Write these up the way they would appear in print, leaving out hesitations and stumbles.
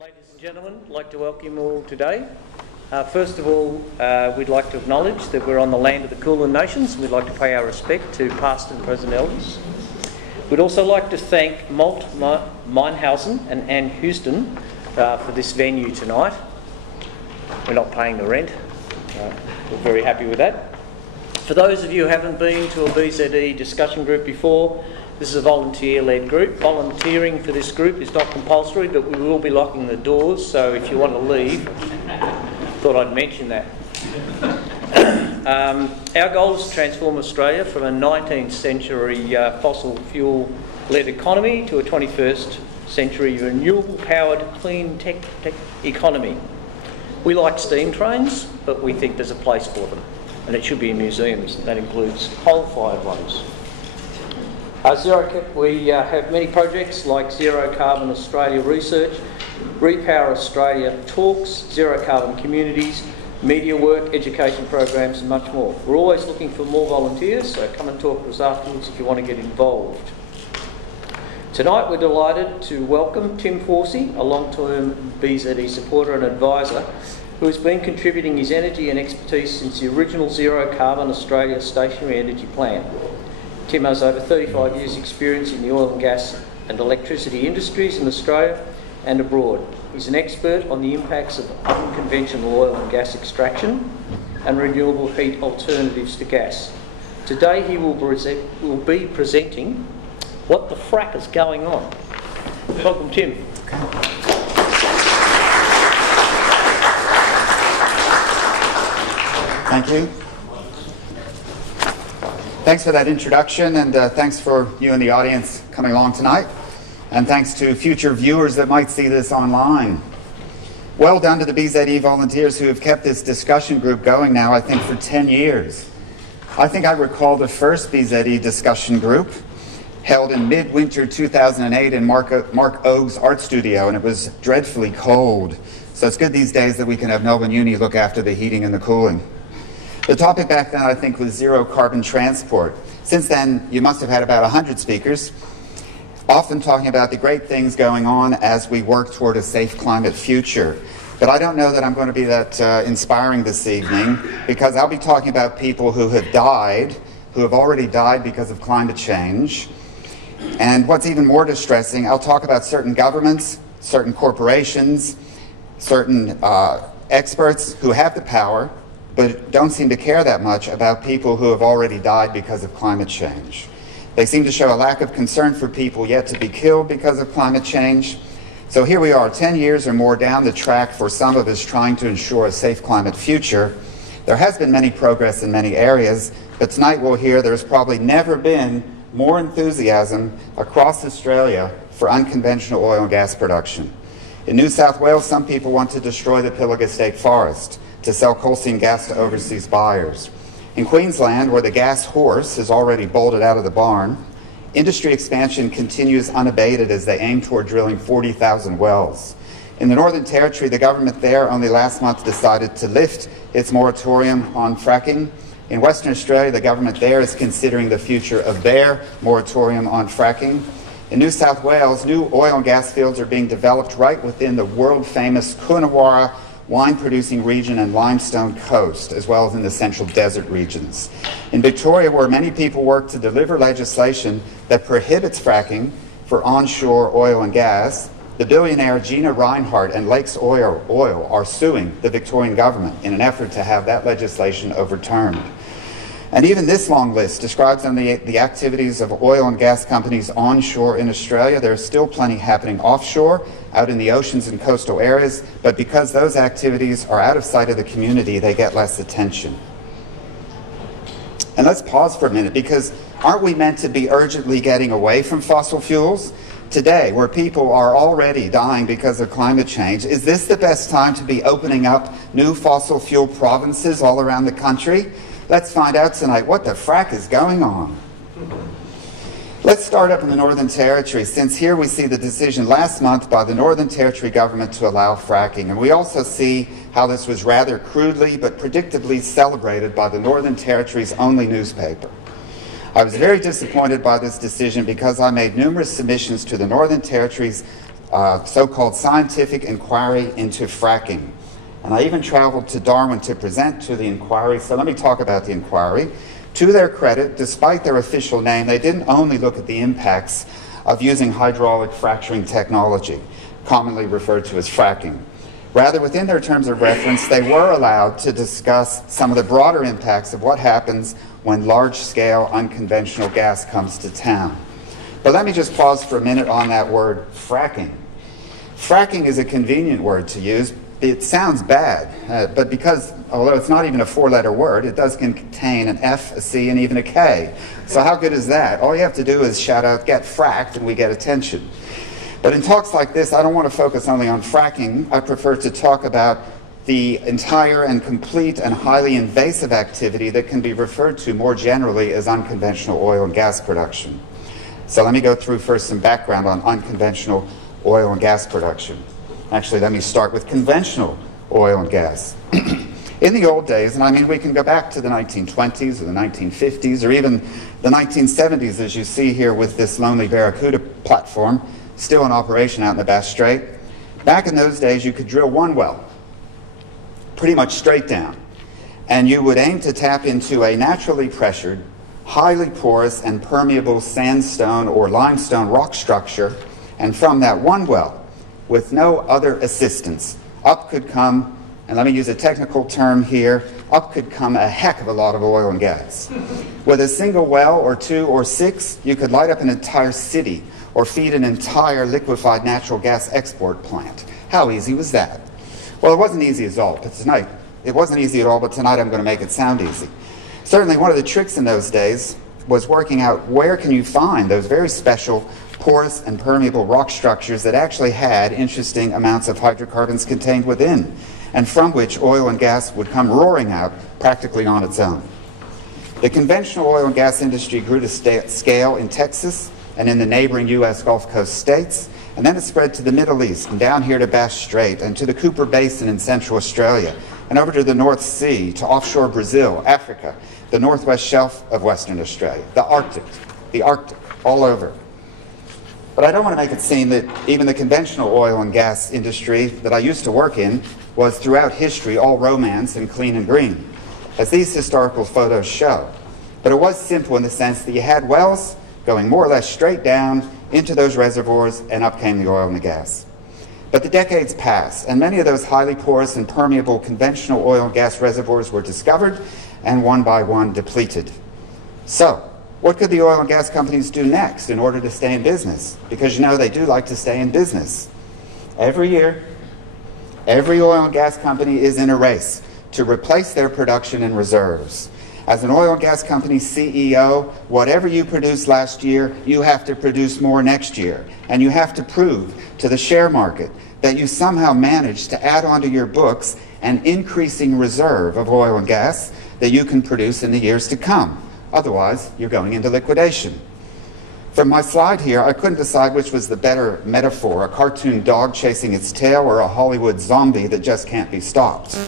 Ladies and gentlemen, I'd like to welcome you all today. First of all, we'd like to acknowledge that we're on the land of the Kulin Nations. We'd like to pay our respect to past and present elders. We'd also like to thank Malt Minehausen and Anne Houston for this venue tonight. We're not paying the rent. We're very happy with that. For those of you who haven't been to a BZE discussion group before, this is a volunteer-led group. Volunteering for this group is not compulsory, but we will be locking the doors, so if you want to leave, thought I'd mention that. Our goal is to transform Australia from a 19th century fossil fuel-led economy to a 21st century renewable-powered clean tech economy. We like steam trains, but we think there's a place for them, and it should be in museums. That includes coal-fired ones. We have many projects like Zero Carbon Australia Research, Repower Australia Talks, Zero Carbon Communities, media work, education programs and much more. We're always looking for more volunteers, so come and talk to us afterwards if you want to get involved. Tonight we're delighted to welcome Tim Forcey, a long-term BZE supporter and advisor, who has been contributing his energy and expertise since the original Zero Carbon Australia stationary energy plan. Tim has over 35 years' experience in the oil and gas and electricity industries in Australia and abroad. He's an expert on the impacts of unconventional oil and gas extraction and renewable heat alternatives to gas. Today he will be presenting what the FRACK is going on. Welcome, Tim. Thank you. Thanks for that introduction, and thanks for you in the audience coming along tonight. And thanks to future viewers that might see this online. Well done to the BZE volunteers who have kept this discussion group going now, I think, for 10 years. I think I recall the first BZE discussion group held in midwinter 2008 in Mark Ogue's art studio, and it was dreadfully cold. So it's good these days that we can have Melbourne Uni look after the heating and the cooling. The topic back then, I think, was zero carbon transport. Since then, you must have had about 100 speakers, often talking about the great things going on as we work toward a safe climate future. But I don't know that I'm going to be that inspiring this evening, because I'll be talking about people who have died, who have already died because of climate change. And what's even more distressing, I'll talk about certain governments, certain corporations, certain experts who have the power, but don't seem to care that much about people who have already died because of climate change. They seem to show a lack of concern for people yet to be killed because of climate change. So here we are, 10 years or more down the track for some of us trying to ensure a safe climate future. There has been many progress in many areas, but tonight we'll hear there's probably never been more enthusiasm across Australia for unconventional oil and gas production. In New South Wales, some people want to destroy the Pilliga State Forest to sell coal seam gas to overseas buyers. In Queensland, where the gas horse is already bolted out of the barn, industry expansion continues unabated as they aim toward drilling 40,000 wells. In the Northern Territory, the government there only last month decided to lift its moratorium on fracking. In Western Australia, the government there is considering the future of their moratorium on fracking. In New South Wales, new oil and gas fields are being developed right within the world-famous Coonawarra wine-producing region and limestone coast, as well as in the central desert regions. In Victoria, where many people work to deliver legislation that prohibits fracking for onshore oil and gas, the billionaire Gina Rinehart and Lakes Oil are suing the Victorian government in an effort to have that legislation overturned. And even this long list describes only the activities of oil and gas companies onshore in Australia. There's still plenty happening offshore, out in the oceans and coastal areas, but because those activities are out of sight of the community, they get less attention. And let's pause for a minute, because aren't we meant to be urgently getting away from fossil fuels? Today, where people are already dying because of climate change, is this the best time to be opening up new fossil fuel provinces all around the country? Let's find out tonight what the FRACK is going on. Let's start up in the Northern Territory, since here we see the decision last month by the Northern Territory government to allow fracking. And we also see how this was rather crudely but predictably celebrated by the Northern Territory's only newspaper. I was very disappointed by this decision because I made numerous submissions to the Northern Territory's so-called scientific inquiry into fracking. And I even traveled to Darwin to present to the inquiry, so let me talk about the inquiry. To their credit, despite their official name, they didn't only look at the impacts of using hydraulic fracturing technology, commonly referred to as fracking. Rather, within their terms of reference, they were allowed to discuss some of the broader impacts of what happens when large-scale unconventional gas comes to town. But let me just pause for a minute on that word, fracking. Fracking is a convenient word to use. It sounds bad, but because, although it's not even a four-letter word, it does contain an F, a C, and even a K. So how good is that? All you have to do is shout out, "Get fracked," and we get attention. But in talks like this, I don't want to focus only on fracking. I prefer to talk about the entire and complete and highly invasive activity that can be referred to more generally as unconventional oil and gas production. So let me go through first some background on unconventional oil and gas production. Actually, let me start with conventional oil and gas. In the old days, and I mean we can go back to the 1920s or the 1950s or even the 1970s, as you see here with this Lonely Barracuda platform, still in operation out in the Bass Strait. Back in those days, you could drill one well, pretty much straight down, and you would aim to tap into a naturally pressured, highly porous and permeable sandstone or limestone rock structure, and from that one well, with no other assistance, up could come, and let me use a technical term here, up could come a heck of a lot of oil and gas. With a single well or two or six, you could light up an entire city or feed an entire liquefied natural gas export plant. How easy was that? Well, it wasn't easy at all, but tonight, it wasn't easy at all, but tonight I'm going to make it sound easy. Certainly one of the tricks in those days was working out where can you find those very special porous and permeable rock structures that actually had interesting amounts of hydrocarbons contained within, and from which oil and gas would come roaring out practically on its own. The conventional oil and gas industry grew to scale in Texas and in the neighboring U.S. Gulf Coast states, and then it spread to the Middle East and down here to Bass Strait and to the Cooper Basin in Central Australia and over to the North Sea, to offshore Brazil, Africa, the northwest shelf of Western Australia, the Arctic, all over. But I don't want to make it seem that even the conventional oil and gas industry that I used to work in was throughout history all romance and clean and green, as these historical photos show. But it was simple in the sense that you had wells going more or less straight down into those reservoirs, and up came the oil and the gas. But the decades passed, and many of those highly porous and permeable conventional oil and gas reservoirs were discovered and one by one depleted. So, what could the oil and gas companies do next in order to stay in business? Because you know they do like to stay in business. Every year, every oil and gas company is in a race to replace their production and reserves. As an oil and gas company CEO, whatever you produced last year, you have to produce more next year. And you have to prove to the share market that you somehow managed to add onto your books an increasing reserve of oil and gas that you can produce in the years to come. Otherwise, you're going into liquidation. From my slide here, I couldn't decide which was the better metaphor, a cartoon dog chasing its tail or a Hollywood zombie that just can't be stopped.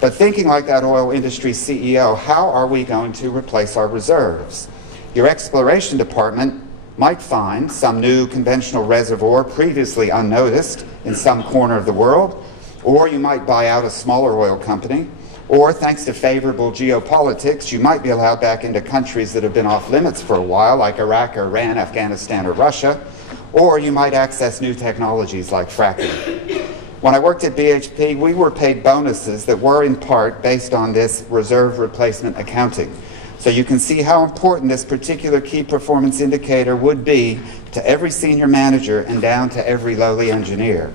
But thinking like that oil industry CEO, how are we going to replace our reserves? Your exploration department might find some new conventional reservoir previously unnoticed in some corner of the world, or you might buy out a smaller oil company, or thanks to favorable geopolitics, you might be allowed back into countries that have been off limits for a while, like Iraq, Iran, Afghanistan, or Russia, or you might access new technologies like fracking. When I worked at BHP, we were paid bonuses that were in part based on this reserve replacement accounting. So you can see how important this particular key performance indicator would be to every senior manager and down to every lowly engineer.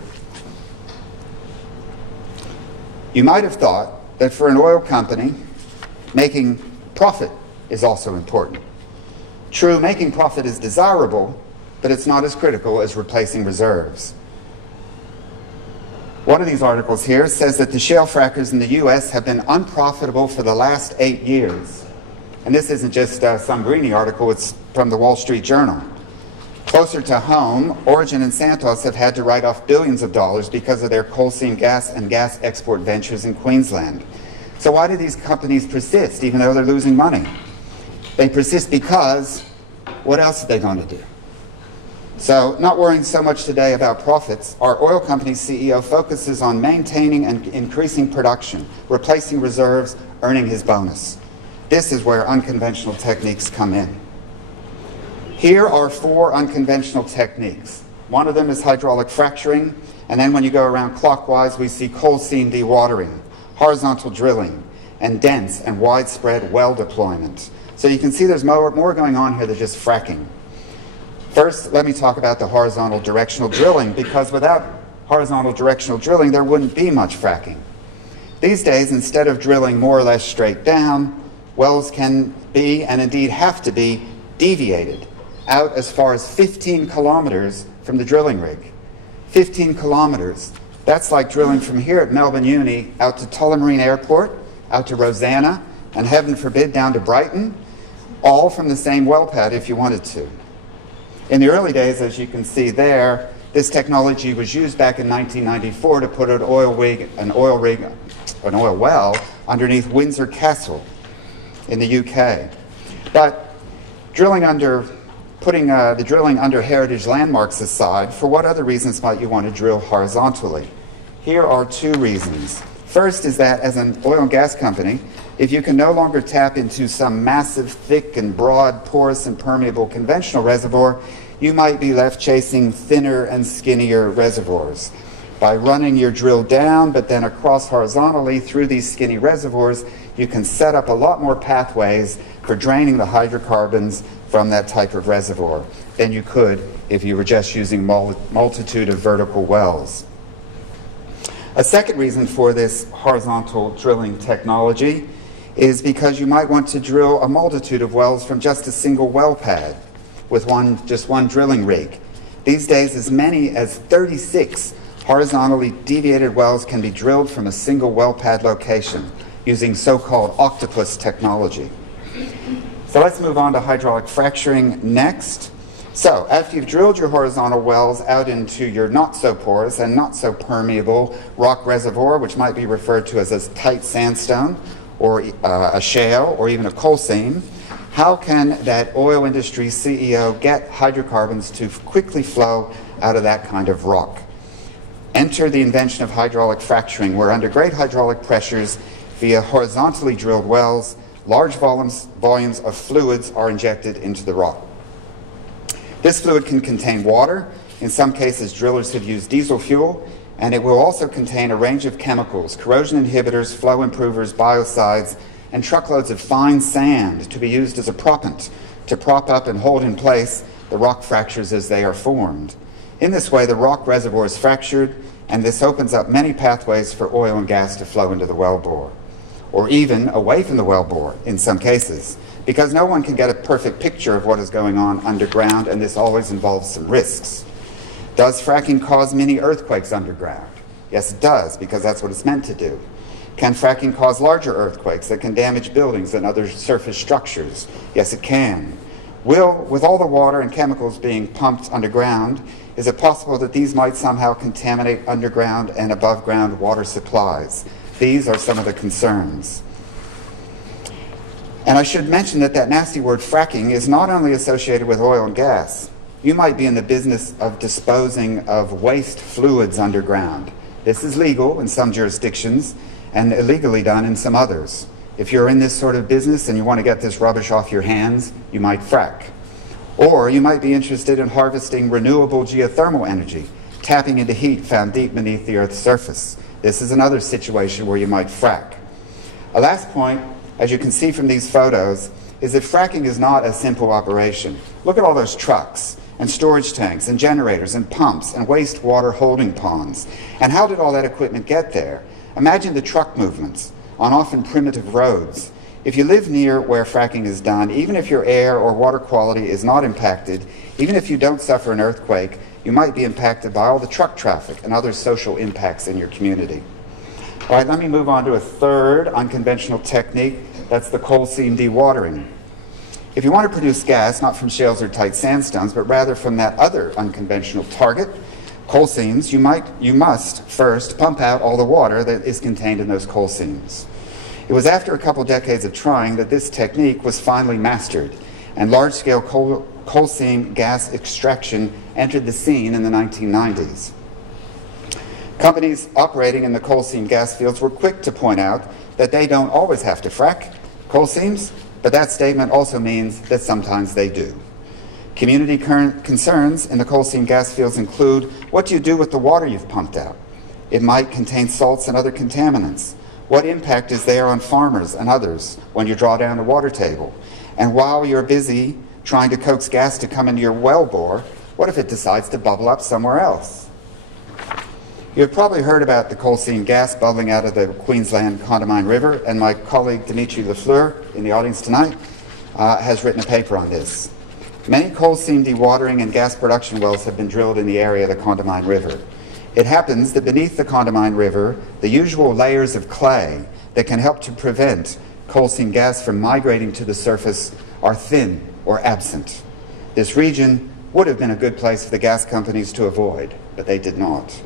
You might have thought that for an oil company, making profit is also important. True, making profit is desirable, but it's not as critical as replacing reserves. One of these articles here says that the shale frackers in the U.S. have been unprofitable for the last 8 years. And this isn't just some Greeny article, it's from the Wall Street Journal. Closer to home, Origin and Santos have had to write off billions of dollars because of their coal seam gas and gas export ventures in Queensland. So why do these companies persist, even though they're losing money? They persist because, what else are they going to do? So, not worrying so much today about profits, our oil company CEO focuses on maintaining and increasing production, replacing reserves, earning his bonus. This is where unconventional techniques come in. Here are 4 unconventional techniques. One of them is hydraulic fracturing, and then when you go around clockwise, we see coal seam dewatering, horizontal drilling, and dense and widespread well deployment. So you can see there's more going on here than just fracking. First, let me talk about the horizontal directional drilling, because without horizontal directional drilling, there wouldn't be much fracking. These days, instead of drilling more or less straight down, wells can be, and indeed have to be, deviated out as far as 15 kilometers from the drilling rig. 15 kilometers. That's like drilling from here at Melbourne Uni out to Tullamarine Airport, out to Rosanna, and heaven forbid down to Brighton, all from the same well pad if you wanted to. In the early days, as you can see there, this technology was used back in 1994 to put an oil well underneath Windsor Castle in the UK. But putting the drilling under heritage landmarks aside, for what other reasons might you want to drill horizontally? Here are 2 reasons. First is that as an oil and gas company, if you can no longer tap into some massive, thick and broad, porous and permeable conventional reservoir, you might be left chasing thinner and skinnier reservoirs. By running your drill down, but then across horizontally through these skinny reservoirs, you can set up a lot more pathways for draining the hydrocarbons from that type of reservoir than you could if you were just using multitude of vertical wells. A second reason for this horizontal drilling technology is because you might want to drill a multitude of wells from just a single well pad with just one drilling rig. These days, as many as 36 horizontally deviated wells can be drilled from a single well pad location using so-called octopus technology. So let's move on to hydraulic fracturing next. So after you've drilled your horizontal wells out into your not so porous and not so permeable rock reservoir, which might be referred to as a tight sandstone or a shale or even a coal seam, how can that oil industry CEO get hydrocarbons to quickly flow out of that kind of rock? Enter the invention of hydraulic fracturing, where under great hydraulic pressures via horizontally drilled wells, large volumes of fluids are injected into the rock. This fluid can contain water. In some cases, drillers have used diesel fuel, and it will also contain a range of chemicals, corrosion inhibitors, flow improvers, biocides, and truckloads of fine sand to be used as a proppant to prop up and hold in place the rock fractures as they are formed. In this way, the rock reservoir is fractured, and this opens up many pathways for oil and gas to flow into the wellbore, or even away from the wellbore in some cases, because no one can get a perfect picture of what is going on underground, and this always involves some risks. Does fracking cause mini earthquakes underground? Yes, it does, because that's what it's meant to do. Can fracking cause larger earthquakes that can damage buildings and other surface structures? Yes, it can. With all the water and chemicals being pumped underground, is it possible that these might somehow contaminate underground and above ground water supplies? These are some of the concerns. And I should mention that nasty word fracking is not only associated with oil and gas. You might be in the business of disposing of waste fluids underground. This is legal in some jurisdictions and illegally done in some others. If you're in this sort of business and you want to get this rubbish off your hands, you might frack. Or you might be interested in harvesting renewable geothermal energy, tapping into heat found deep beneath the Earth's surface. This is another situation where you might frack. A last point, as you can see from these photos, is that fracking is not a simple operation. Look at all those trucks and storage tanks and generators and pumps and wastewater holding ponds. And how did all that equipment get there? Imagine the truck movements on often primitive roads. If you live near where fracking is done, even if your air or water quality is not impacted, even if you don't suffer an earthquake, you might be impacted by all the truck traffic and other social impacts in your community. All right, let me move on to a third unconventional technique. That's the coal seam dewatering. If you want to produce gas, not from shales or tight sandstones, but rather from that other unconventional target, coal seams, you must first pump out all the water that is contained in those coal seams. It was after a couple decades of trying that this technique was finally mastered, and large-scale coal seam gas extraction entered the scene in the 1990s. Companies operating in the coal seam gas fields were quick to point out that they don't always have to frack coal seams, but that statement also means that sometimes they do. Community concerns in the coal seam gas fields include, what do you do with the water you've pumped out? It might contain salts and other contaminants. What impact is there on farmers and others when you draw down the water table? And while you're busy trying to coax gas to come into your well bore, what if it decides to bubble up somewhere else? You've probably heard about the coal seam gas bubbling out of the Queensland CONDAMINE River, and my colleague Dimitri Lafleur, in the audience tonight, has written a paper on this. Many coal seam dewatering and gas production wells have been drilled in the area of the CONDAMINE River. It happens that beneath the CONDAMINE River, the usual layers of clay that can help to prevent coal seam gas from migrating to the surface are thin or absent. This region would have been a good place for the gas companies to avoid, but they did not.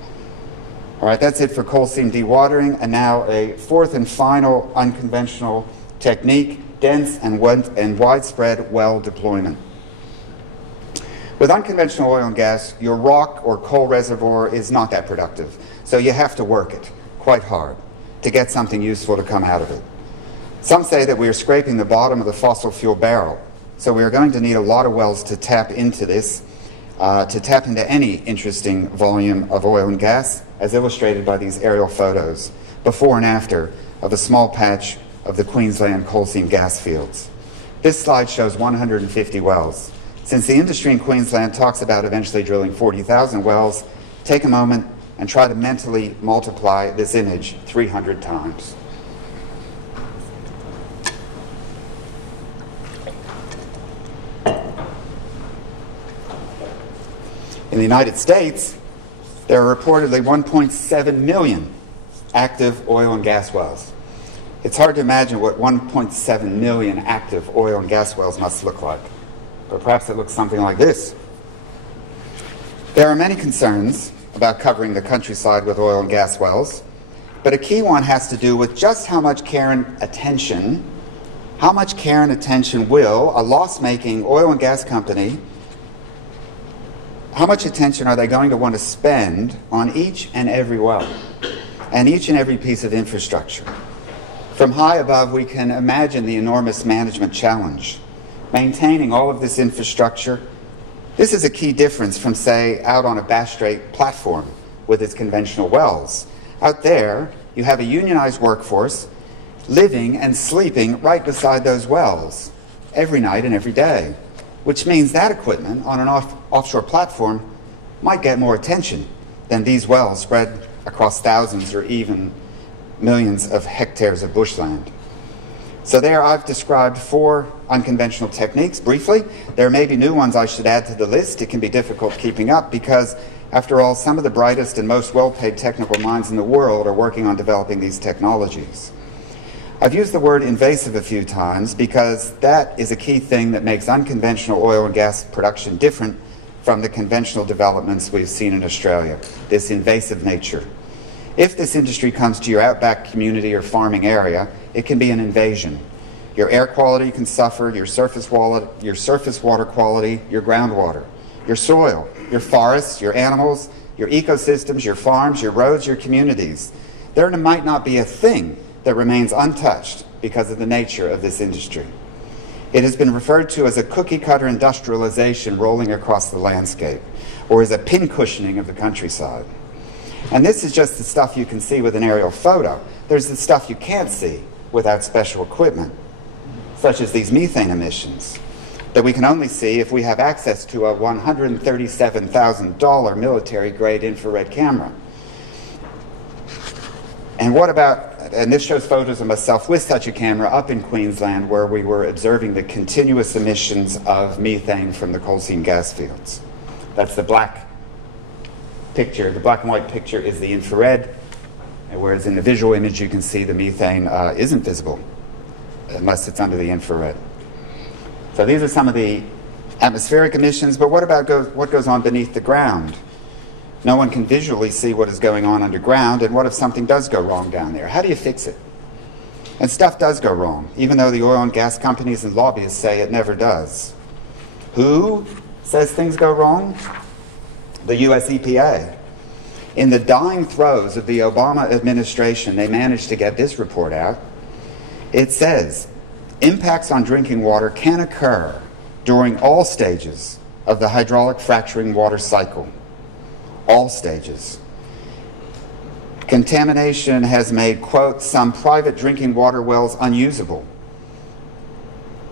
All right, that's it for coal seam dewatering, and now a fourth and final unconventional technique, dense and widespread well deployment. With unconventional oil and gas, your rock or coal reservoir is not that productive, so you have to work it quite hard to get something useful to come out of it. Some say that we are scraping the bottom of the fossil fuel barrel, so we are going to need a lot of wells to tap into this, to tap into any interesting volume of oil and gas, as illustrated by these aerial photos, before and after, of a small patch of the Queensland coal seam gas fields. This slide shows 150 wells. Since the industry in Queensland talks about eventually drilling 40,000 wells, take a moment and try to mentally multiply this image 300 times. In the United States, there are reportedly 1.7 million active oil and gas wells. It's hard to imagine what 1.7 million active oil and gas wells must look like, but perhaps it looks something like this. There are many concerns about covering the countryside with oil and gas wells, but a key one has to do with just how much care and attention will a loss-making oil and gas company, how much attention are they going to want to spend on each and every well and each and every piece of infrastructure? From high above, we can imagine the enormous management challenge. Maintaining all of this infrastructure, this is a key difference from, say, out on a Bass Strait platform with its conventional wells. Out there, you have a unionized workforce living and sleeping right beside those wells every night and every day, which means that equipment on an offshore platform might get more attention than these wells spread across thousands or even millions of hectares of bushland. So there I've described 4 unconventional techniques briefly. There may be new ones I should add to the list. It can be difficult keeping up because, after all, some of the brightest and most well-paid technical minds in the world are working on developing these technologies. I've used the word invasive a few times because that is a key thing that makes unconventional oil and gas production different from the conventional developments we've seen in Australia, this invasive nature. If this industry comes to your outback community or farming area, it can be an invasion. Your air quality can suffer, your surface water quality, your groundwater, your soil, your forests, your animals, your ecosystems, your farms, your roads, your communities. There might not be a thing that remains untouched because of the nature of this industry. It has been referred to as a cookie-cutter industrialization rolling across the landscape, or as a pincushioning of the countryside. And this is just the stuff you can see with an aerial photo. There's the stuff you can't see without special equipment, such as these methane emissions, that we can only see if we have access to a $137,000 military-grade infrared camera. And what about, and this shows photos of myself with such a camera up in Queensland, where we were observing the continuous emissions of methane from the coal seam gas fields. That's the black picture. The black and white picture is the infrared, whereas in the visual image you can see the methane isn't visible unless it's under the infrared. So these are some of the atmospheric emissions, but what about what goes on beneath the ground? No one can visually see what is going on underground, and what if something does go wrong down there? How do you fix it? And stuff does go wrong, even though the oil and gas companies and lobbyists say it never does. Who says things go wrong? The US EPA. In the dying throes of the Obama administration, they managed to get this report out. It says, impacts on drinking water can occur during all stages of the hydraulic fracturing water cycle. All stages. Contamination has made, quote, some private drinking water wells unusable.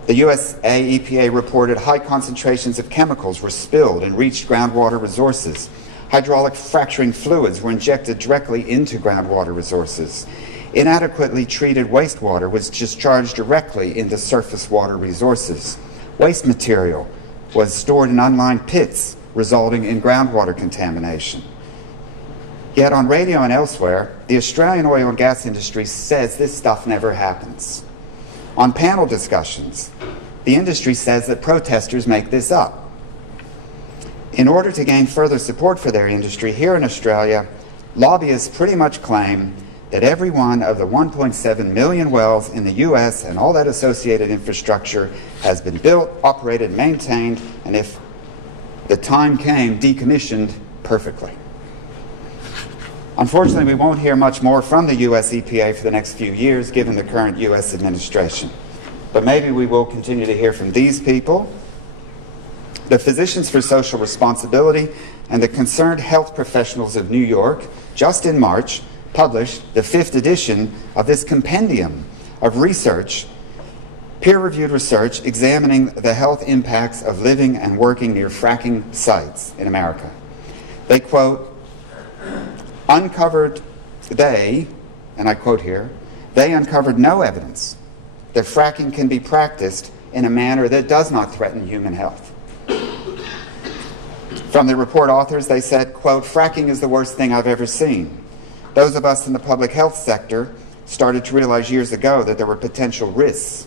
The USA EPA reported high concentrations of chemicals were spilled and reached groundwater resources. Hydraulic fracturing fluids were injected directly into groundwater resources. Inadequately treated wastewater was discharged directly into surface water resources. Waste material was stored in unlined pits, resulting in groundwater contamination. Yet on radio and elsewhere, the Australian oil and gas industry says this stuff never happens. On panel discussions, the industry says that protesters make this up. In order to gain further support for their industry here in Australia, lobbyists pretty much claim that every one of the 1.7 million wells in the US and all that associated infrastructure has been built, operated, maintained, and if the time came, decommissioned perfectly. Unfortunately, we won't hear much more from the US EPA for the next few years, given the current US administration. But maybe we will continue to hear from these people, the Physicians for Social Responsibility and the Concerned Health Professionals of New York, just in March, published the 5th edition of this compendium of research, peer-reviewed research examining the health impacts of living and working near fracking sites in America. They quote, uncovered they, and I quote here, they uncovered no evidence that fracking can be practiced in a manner that does not threaten human health. From the report authors, they said, quote, fracking is the worst thing I've ever seen. Those of us in the public health sector started to realize years ago that there were potential risks.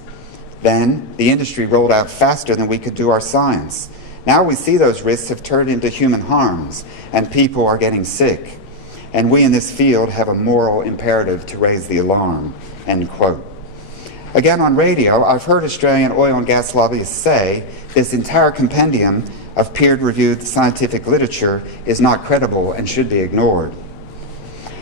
Then the industry rolled out faster than we could do our science. Now we see those risks have turned into human harms and people are getting sick. And we in this field have a moral imperative to raise the alarm, end quote. Again, on radio, I've heard Australian oil and gas lobbyists say this entire compendium of peer-reviewed scientific literature is not credible and should be ignored.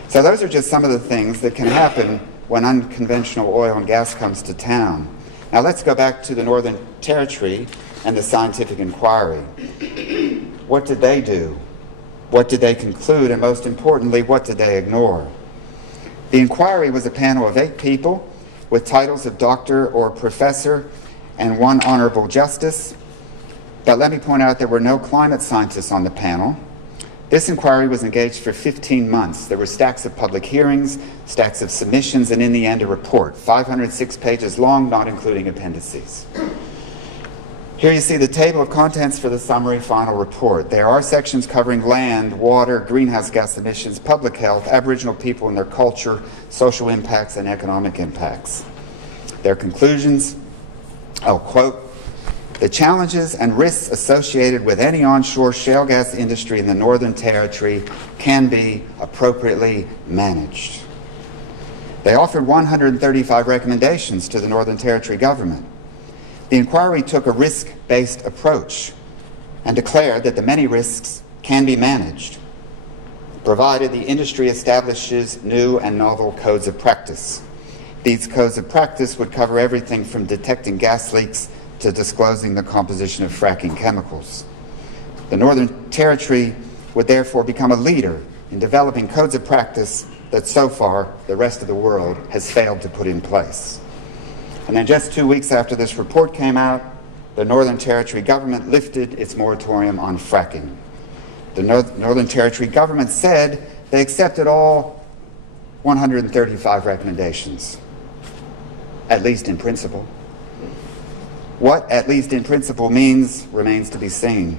So those are just some of the things that can happen when unconventional oil and gas comes to town. Now let's go back to the Northern Territory and the scientific inquiry. What did they do? What did they conclude? And most importantly, what did they ignore? The inquiry was a panel of 8 people with titles of doctor or professor and 1 honorable justice. But let me point out there were no climate scientists on the panel. This inquiry was engaged for 15 months. There were stacks of public hearings, stacks of submissions, and in the end a report, 506 pages long, not including appendices. Here you see the table of contents for the summary final report. There are sections covering land, water, greenhouse gas emissions, public health, Aboriginal people and their culture, social impacts, and economic impacts. Their conclusions, I'll quote, the challenges and risks associated with any onshore shale gas industry in the Northern Territory can be appropriately managed. They offered 135 recommendations to the Northern Territory government. The inquiry took a risk-based approach and declared that the many risks can be managed, provided the industry establishes new and novel codes of practice. These codes of practice would cover everything from detecting gas leaks to disclosing the composition of fracking chemicals. The Northern Territory would therefore become a leader in developing codes of practice that so far the rest of the world has failed to put in place. And then just 2 weeks after this report came out, the Northern Territory government lifted its moratorium on fracking. The Northern Territory government said they accepted all 135 recommendations, at least in principle. What at least in principle means remains to be seen.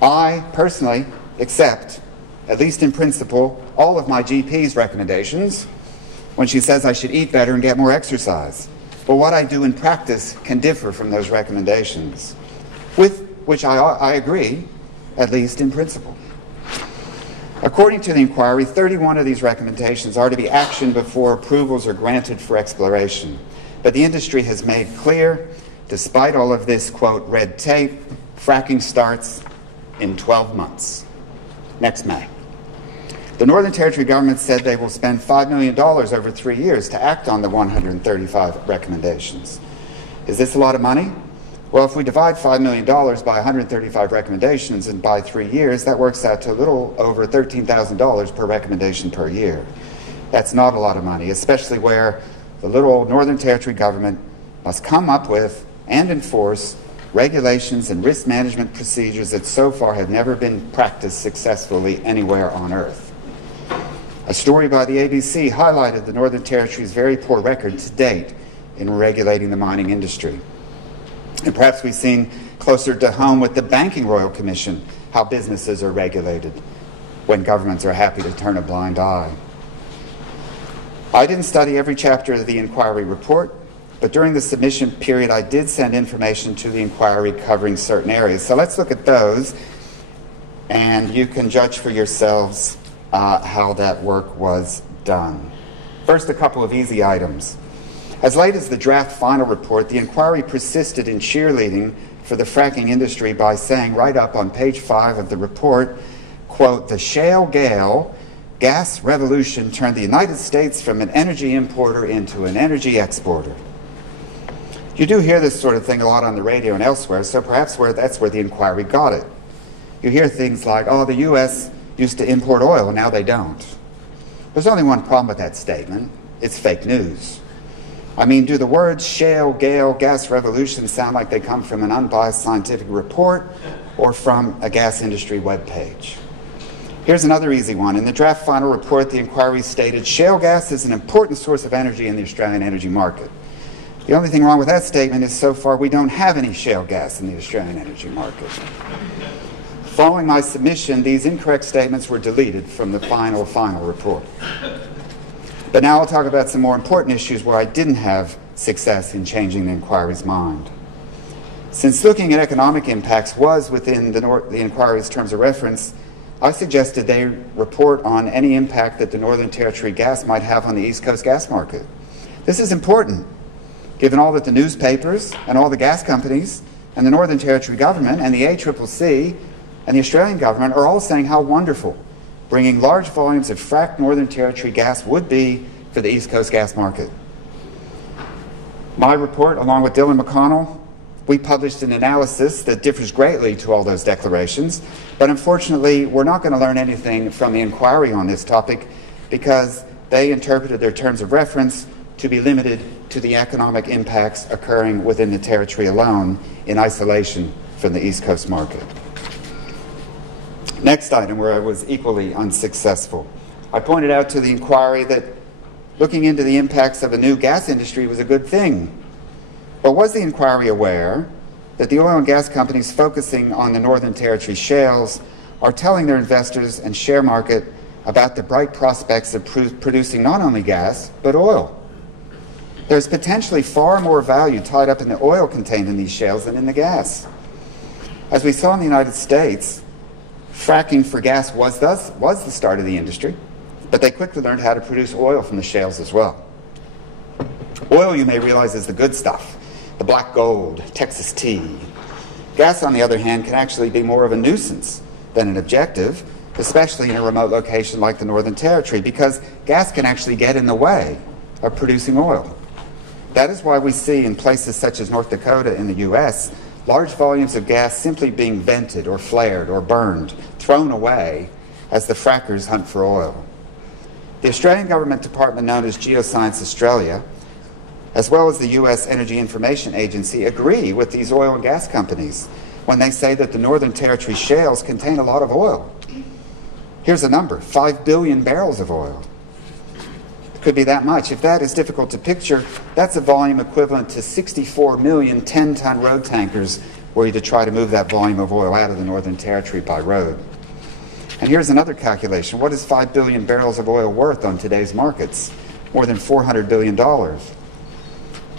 I personally accept, at least in principle, all of my GP's recommendations when she says I should eat better and get more exercise. But what I do in practice can differ from those recommendations, with which I agree, at least in principle. According to the inquiry, 31 of these recommendations are to be actioned before approvals are granted for exploration. But the industry has made clear, despite all of this, quote, red tape, Fracking starts in 12 months, next May. The Northern Territory government said they will spend $5 million over 3 years to act on the 135 recommendations. Is this a lot of money? Well, if we divide $5 million by 135 recommendations and by 3 years, that works out to a little over $13,000 per recommendation per year. That's not a lot of money, especially where the little old Northern Territory government must come up with and enforce regulations and risk management procedures that so far have never been practiced successfully anywhere on Earth. A story by the ABC highlighted the Northern Territory's very poor record to date in regulating the mining industry. And perhaps we've seen closer to home with the Banking Royal Commission how businesses are regulated when governments are happy to turn a blind eye. I didn't study every chapter of the inquiry report, but during the submission period I did send information to the inquiry covering certain areas. So let's look at those, and you can judge for yourselves how that work was done. First, a couple of easy items. As late as the draft final report, the inquiry persisted in cheerleading for the fracking industry by saying right up on page 5 of the report, quote, "The shale gale gas revolution turned the United States from an energy importer into an energy exporter." You do hear this sort of thing a lot on the radio and elsewhere, so perhaps that's where the inquiry got it. You hear things like, oh, the U.S. used to import oil, and now they don't. There's only one problem with that statement. It's fake news. I mean, do the words shale, gale, gas revolution sound like they come from an unbiased scientific report or from a gas industry webpage? Here's another easy one. In the draft final report, the inquiry stated shale gas is an important source of energy in the Australian energy market. The only thing wrong with that statement is so far we don't have any shale gas in the Australian energy market. Following my submission, these incorrect statements were deleted from the final report. But now I'll talk about some more important issues where I didn't have success in changing the inquiry's mind. Since looking at economic impacts was within the inquiry's terms of reference, I suggested they report on any impact that the Northern Territory gas might have on the East Coast gas market. This is important, given all that the newspapers and all the gas companies and the Northern Territory government and the ACCC and the Australian government are all saying how wonderful bringing large volumes of fracked Northern Territory gas would be for the East Coast gas market. My report, along with Dylan McConnell, we published an analysis that differs greatly to all those declarations, but unfortunately we're not going to learn anything from the inquiry on this topic because they interpreted their terms of reference to be limited to the economic impacts occurring within the territory alone in isolation from the East Coast market. Next item where I was equally unsuccessful. I pointed out to the inquiry that looking into the impacts of a new gas industry was a good thing. But was the inquiry aware that the oil and gas companies focusing on the Northern Territory shales are telling their investors and share market about the bright prospects of producing not only gas, but oil? There's potentially far more value tied up in the oil contained in these shales than in the gas. As we saw in the United States, fracking for gas was the start of the industry, but they quickly learned how to produce oil from the shales as well. Oil, you may realize, is the good stuff, the black gold, Texas tea. Gas, on the other hand, can actually be more of a nuisance than an objective, especially in a remote location like the Northern Territory, because gas can actually get in the way of producing oil. That is why we see in places such as North Dakota in the U.S., large volumes of gas simply being vented or flared or burned, thrown away as the frackers hunt for oil. The Australian government department known as Geoscience Australia, as well as the U.S. Energy Information Agency, agree with these oil and gas companies when they say that the Northern Territory shales contain a lot of oil. Here's a number, 5 billion barrels of oil. It could be that much. If that is difficult to picture, that's a volume equivalent to 64 million 10-ton road tankers were you to try to move that volume of oil out of the Northern Territory by road. And here's another calculation. What is 5 billion barrels of oil worth on today's markets? More than $400 billion.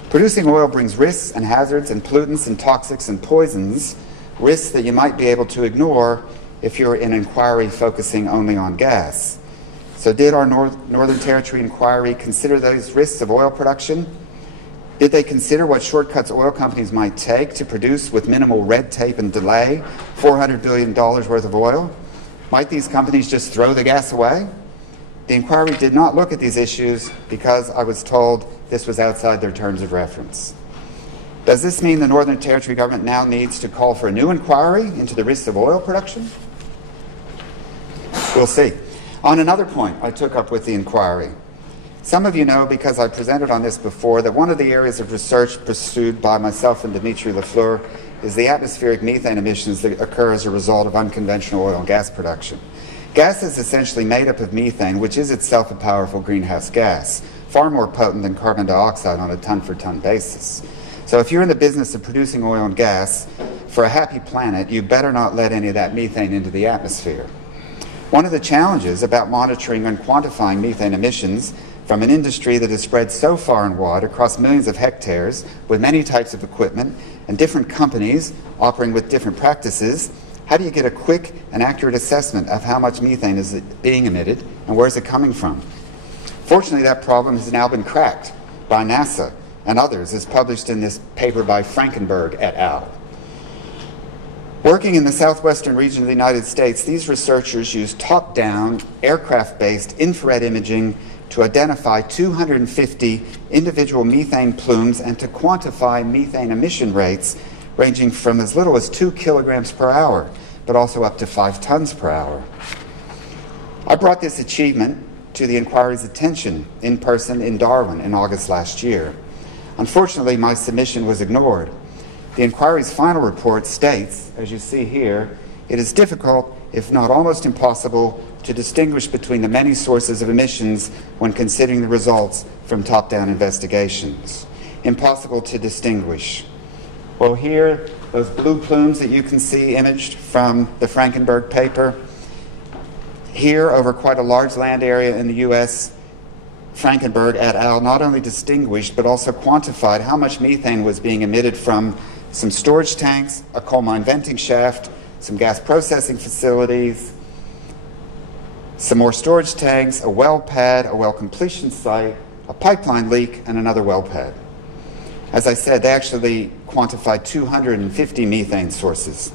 Producing oil brings risks and hazards and pollutants and toxics and poisons, risks that you might be able to ignore if you're in an inquiry focusing only on gas. So did our Northern Territory inquiry consider those risks of oil production? Did they consider what shortcuts oil companies might take to produce with minimal red tape and delay $400 billion worth of oil? Might these companies just throw the gas away? The inquiry did not look at these issues because I was told this was outside their terms of reference. Does this mean the Northern Territory government now needs to call for a new inquiry into the risks of oil production? We'll see. On another point I took up with the inquiry, some of you know, because I presented on this before, that one of the areas of research pursued by myself and Dimitri Lafleur is the atmospheric methane emissions that occur as a result of unconventional oil and gas production. Gas is essentially made up of methane, which is itself a powerful greenhouse gas, far more potent than carbon dioxide on a ton-for-ton basis. So if you're in the business of producing oil and gas, for a happy planet, you better not let any of that methane into the atmosphere. One of the challenges about monitoring and quantifying methane emissions from an industry that is spread so far and wide across millions of hectares with many types of equipment and different companies operating with different practices, how do you get a quick and accurate assessment of how much methane is being emitted and where is it coming from? Fortunately, that problem has now been cracked by NASA and others, as published in this paper by Frankenberg et al. Working in the southwestern region of the United States, these researchers used top-down, aircraft-based infrared imaging to identify 250 individual methane plumes and to quantify methane emission rates ranging from as little as 2 kilograms per hour, but also up to 5 tons per hour. I brought this achievement to the inquiry's attention in person in Darwin in August last year. Unfortunately, my submission was ignored. The inquiry's final report states, as you see here, it is difficult, if not almost impossible, to distinguish between the many sources of emissions when considering the results from top-down investigations. Impossible to distinguish. Well, here, those blue plumes that you can see imaged from the Frankenberg paper. Here, over quite a large land area in the U.S., Frankenberg et al. Not only distinguished, but also quantified how much methane was being emitted from some storage tanks, a coal mine venting shaft, some gas processing facilities, some more storage tanks, a well pad, a well completion site, a pipeline leak, and another well pad. As I said, they actually quantified 250 methane sources.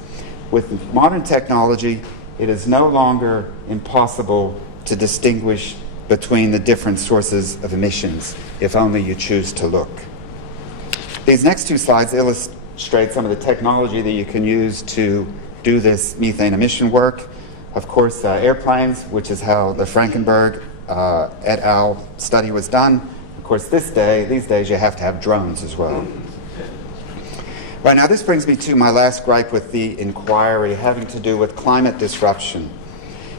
With modern technology, it is no longer impossible to distinguish between the different sources of emissions, if only you choose to look. These next two slides illustrate some of the technology that you can use to do this methane emission work. Of course, airplanes, which is how the Frankenberg et al. Study was done. Of course, these days you have to have drones as well. Right, now this brings me to my last gripe with the inquiry, having to do with climate disruption.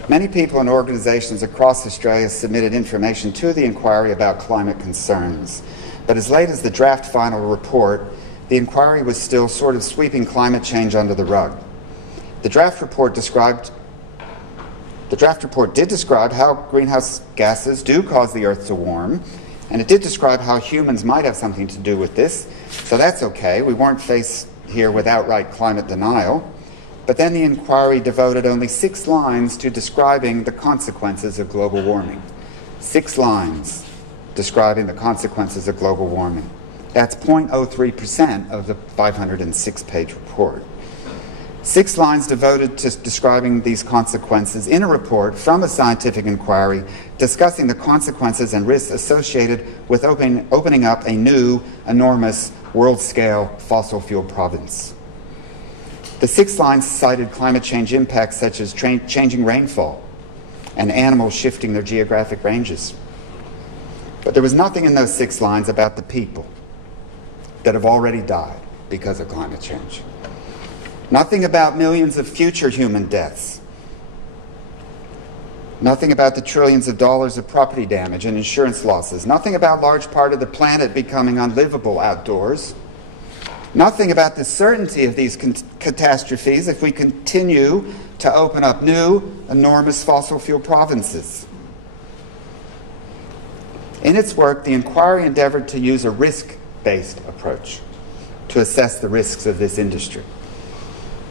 Many people and organizations across Australia submitted information to the inquiry about climate concerns. But as late as the draft final report, the inquiry was still sort of sweeping climate change under the rug. The draft report did describe how greenhouse gases do cause the Earth to warm, and it did describe how humans might have something to do with this, so that's okay. We weren't faced here with outright climate denial. But then the inquiry devoted only 6 lines to describing the consequences of global warming. 6 lines describing the consequences of global warming. That's 0.03% of the 506-page report. 6 lines devoted to describing these consequences in a report from a scientific inquiry discussing the consequences and risks associated with opening up a new, enormous, world-scale fossil fuel province. The 6 lines cited climate change impacts such as changing rainfall and animals shifting their geographic ranges. But there was nothing in those 6 lines about the people that have already died because of climate change. Nothing about millions of future human deaths. Nothing about the trillions of dollars of property damage and insurance losses. Nothing about large part of the planet becoming unlivable outdoors. Nothing about the certainty of these catastrophes if we continue to open up new, enormous fossil fuel provinces. In its work, the inquiry endeavored to use a risk-based approach to assess the risks of this industry.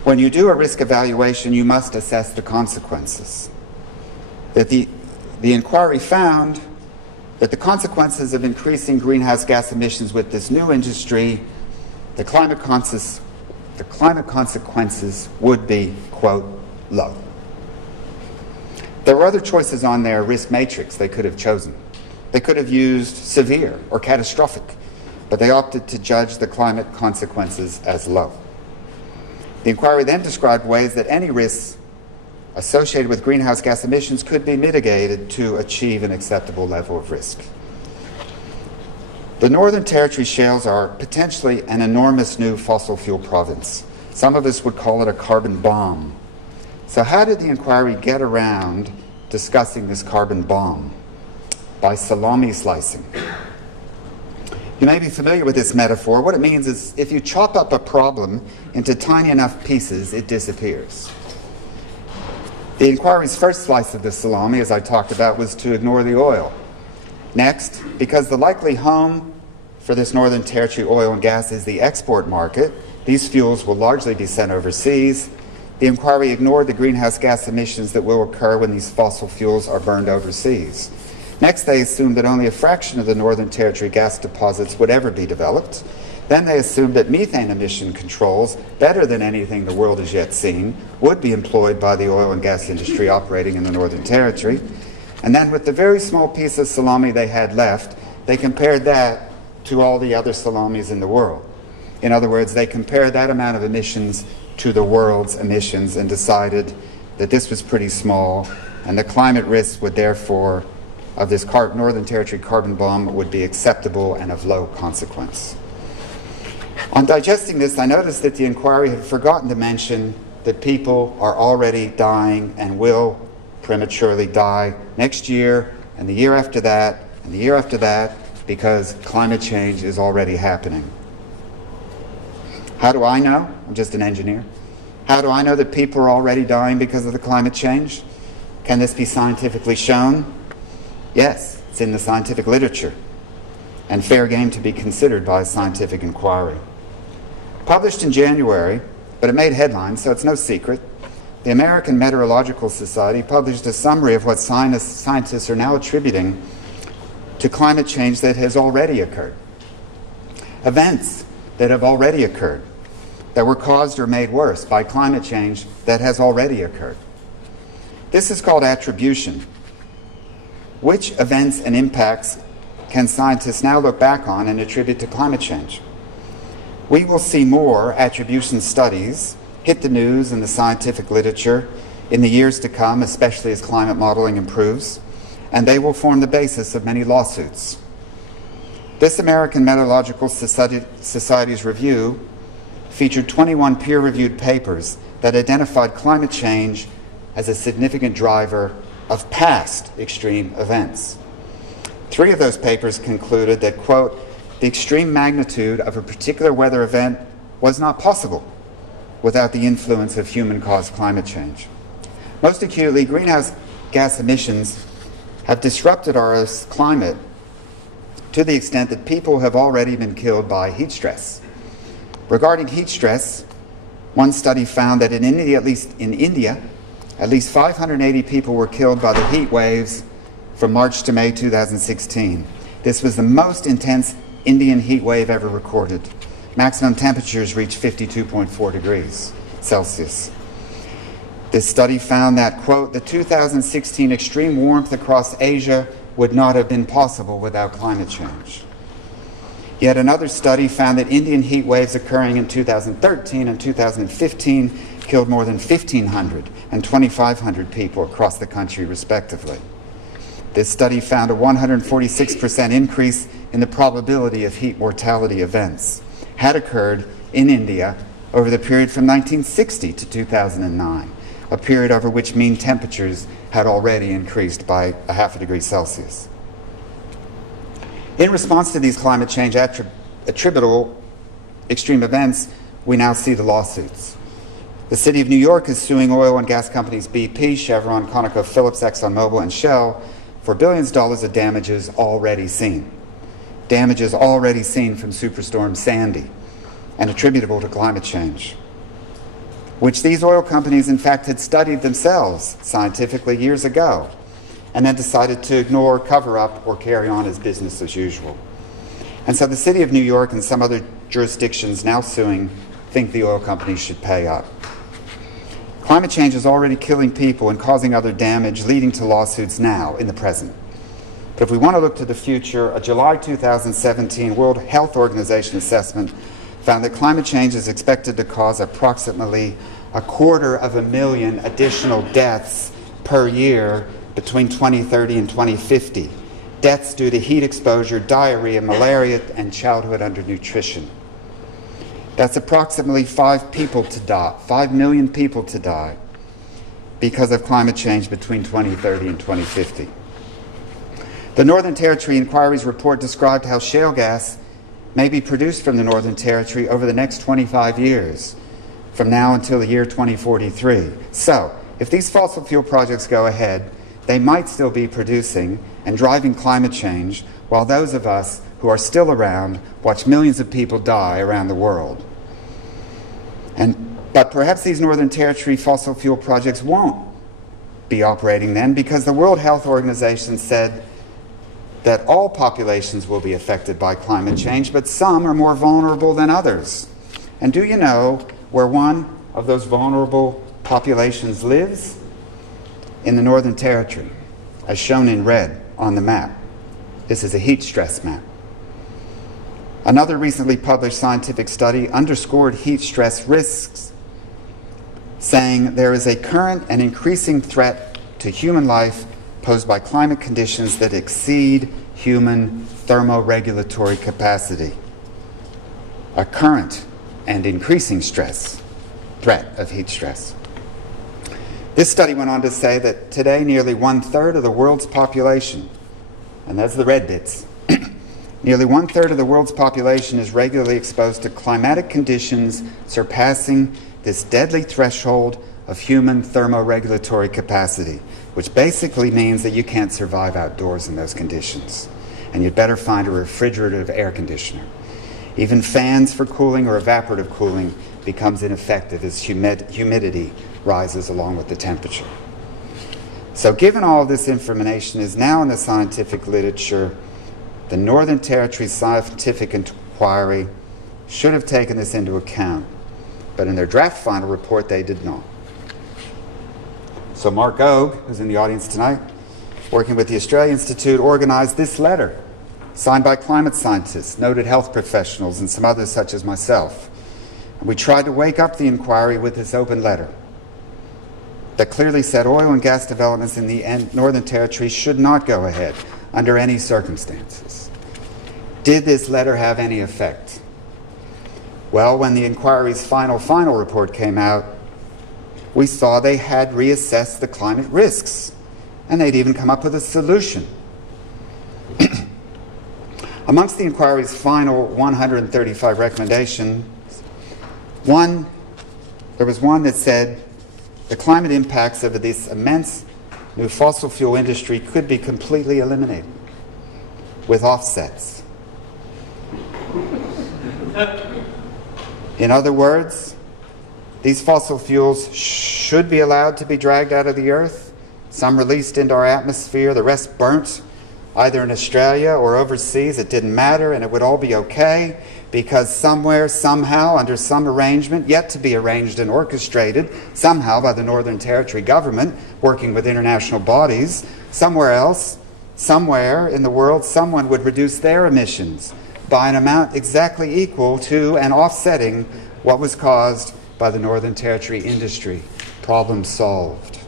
When you do a risk evaluation, you must assess the consequences. That the inquiry found that the consequences of increasing greenhouse gas emissions with this new industry, the climate consequences would be, quote, low. There were other choices on their risk matrix they could have chosen. They could have used severe or catastrophic, but they opted to judge the climate consequences as low. The inquiry then described ways that any risks associated with greenhouse gas emissions could be mitigated to achieve an acceptable level of risk. The Northern Territory shales are potentially an enormous new fossil fuel province. Some of us would call it a carbon bomb. So how did the inquiry get around discussing this carbon bomb? By salami slicing. You may be familiar with this metaphor. What it means is if you chop up a problem into tiny enough pieces, it disappears. The inquiry's first slice of the salami, as I talked about, was to ignore the oil. Next, because the likely home for this Northern Territory oil and gas is the export market, these fuels will largely be sent overseas. The inquiry ignored the greenhouse gas emissions that will occur when these fossil fuels are burned overseas. Next, they assumed that only a fraction of the Northern Territory gas deposits would ever be developed. Then they assumed that methane emission controls, better than anything the world has yet seen, would be employed by the oil and gas industry operating in the Northern Territory. And then with the very small piece of salami they had left, they compared that to all the other salamis in the world. In other words, they compared that amount of emissions to the world's emissions and decided that this was pretty small, and the climate risks would therefore, of this Northern Territory carbon bomb, would be acceptable and of low consequence. On digesting this, I noticed that the inquiry had forgotten to mention that people are already dying and will prematurely die next year and the year after that and the year after that because climate change is already happening. How do I know? I'm just an engineer. How do I know that people are already dying because of the climate change? Can this be scientifically shown? Yes, it's in the scientific literature and fair game to be considered by a scientific inquiry. Published in January, but it made headlines, so it's no secret, the American Meteorological Society published a summary of what scientists are now attributing to climate change that has already occurred. Events that have already occurred, that were caused or made worse by climate change that has already occurred. This is called attribution. Which events and impacts can scientists now look back on and attribute to climate change? We will see more attribution studies hit the news and the scientific literature in the years to come, especially as climate modeling improves, and they will form the basis of many lawsuits. This American Meteorological Society's review featured 21 peer-reviewed papers that identified climate change as a significant driver of past extreme events. 3 of those papers concluded that, quote, the extreme magnitude of a particular weather event was not possible without the influence of human-caused climate change. Most acutely, greenhouse gas emissions have disrupted our Earth's climate to the extent that people have already been killed by heat stress. Regarding heat stress, one study found that in India, at least 580 people were killed by the heat waves from March to May 2016. This was the most intense Indian heat wave ever recorded. Maximum temperatures reached 52.4 degrees Celsius. This study found that, quote, the 2016 extreme warmth across Asia would not have been possible without climate change. Yet another study found that Indian heat waves occurring in 2013 and 2015 killed more than 1,500 and 2,500 people across the country, respectively. This study found a 146% increase in the probability of heat mortality events had occurred in India over the period from 1960 to 2009, a period over which mean temperatures had already increased by 0.5 degree Celsius. In response to these climate change attributable extreme events, we now see the lawsuits. The City of New York is suing oil and gas companies BP, Chevron, ConocoPhillips, ExxonMobil, and Shell for billions of dollars of damages already seen. Damages already seen from Superstorm Sandy and attributable to climate change, which these oil companies in fact had studied themselves scientifically years ago and then decided to ignore, cover up, or carry on as business as usual. And so the city of New York and some other jurisdictions now suing think the oil companies should pay up. Climate change is already killing people and causing other damage, leading to lawsuits now in the present. But if we want to look to the future, a July 2017 World Health Organization assessment found that climate change is expected to cause approximately 250,000 additional deaths per year between 2030 and 2050. Deaths due to heat exposure, diarrhea, malaria, and childhood undernutrition. That's approximately 5 million people to die because of climate change between 2030 and 2050. The Northern Territory Inquiry's report described how shale gas may be produced from the Northern Territory over the next 25 years, from now until the year 2043. So, if these fossil fuel projects go ahead, they might still be producing and driving climate change, while those of us who are still around watch millions of people die around the world. But perhaps these Northern Territory fossil fuel projects won't be operating then, because the World Health Organization said that all populations will be affected by climate change, but some are more vulnerable than others. And do you know where one of those vulnerable populations lives? In the Northern Territory, as shown in red on the map. This is a heat stress map. Another recently published scientific study underscored heat stress risks, saying there is a current and increasing threat to human life posed by climate conditions that exceed human thermoregulatory capacity. A current and increasing threat of heat stress. This study went on to say that today nearly 1/3 of the world's population, and that's the red bits, nearly 1/3 of the world's population is regularly exposed to climatic conditions surpassing this deadly threshold of human thermoregulatory capacity, which basically means that you can't survive outdoors in those conditions, and you'd better find a refrigerative air conditioner. Even fans for cooling or evaporative cooling becomes ineffective as humidity rises along with the temperature. So given all this information is now in the scientific literature, the Northern Territory Scientific Inquiry should have taken this into account, but in their draft final report they did not. So Mark Ogue, who's in the audience tonight, working with the Australia Institute, organized this letter, signed by climate scientists, noted health professionals, and some others such as myself. And we tried to wake up the inquiry with this open letter that clearly said oil and gas developments in the Northern Territory should not go ahead under any circumstances. Did this letter have any effect? Well, when the inquiry's final report came out, we saw they had reassessed the climate risks, and they'd even come up with a solution. Amongst the inquiry's final 135 recommendations, there was one that said the climate impacts of this immense new fossil fuel industry could be completely eliminated with offsets. In other words, these fossil fuels should be allowed to be dragged out of the earth, some released into our atmosphere, the rest burnt, either in Australia or overseas. It didn't matter, and it would all be okay, because somewhere, somehow, under some arrangement, yet to be arranged and orchestrated, somehow by the Northern Territory government, working with international bodies, somewhere else, somewhere in the world, someone would reduce their emissions by an amount exactly equal to and offsetting what was caused by the Northern Territory industry. Problem solved.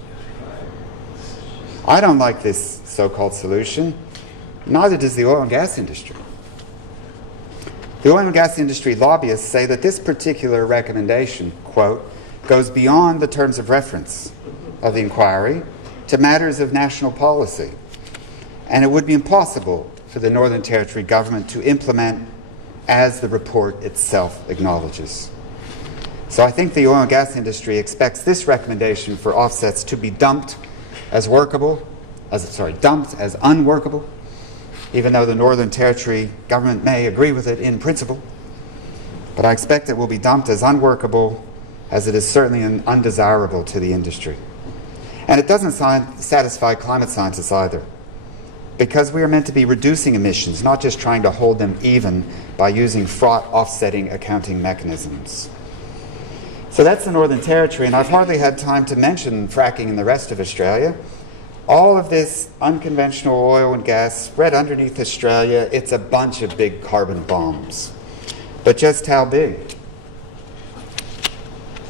I don't like this so-called solution. Neither does the oil and gas industry. The oil and gas industry lobbyists say that this particular recommendation, quote, goes beyond the terms of reference of the inquiry to matters of national policy, and it would be impossible for the Northern Territory government to implement as the report itself acknowledges. So I think the oil and gas industry expects this recommendation for offsets to be dumped as unworkable, even though the Northern Territory government may agree with it in principle. But I expect it will be dumped as unworkable, as it is certainly undesirable to the industry. And it doesn't satisfy climate scientists either, because we are meant to be reducing emissions, not just trying to hold them even by using fraught offsetting accounting mechanisms. So that's the Northern Territory, and I've hardly had time to mention fracking in the rest of Australia. All of this unconventional oil and gas spread underneath Australia, it's a bunch of big carbon bombs. But just how big?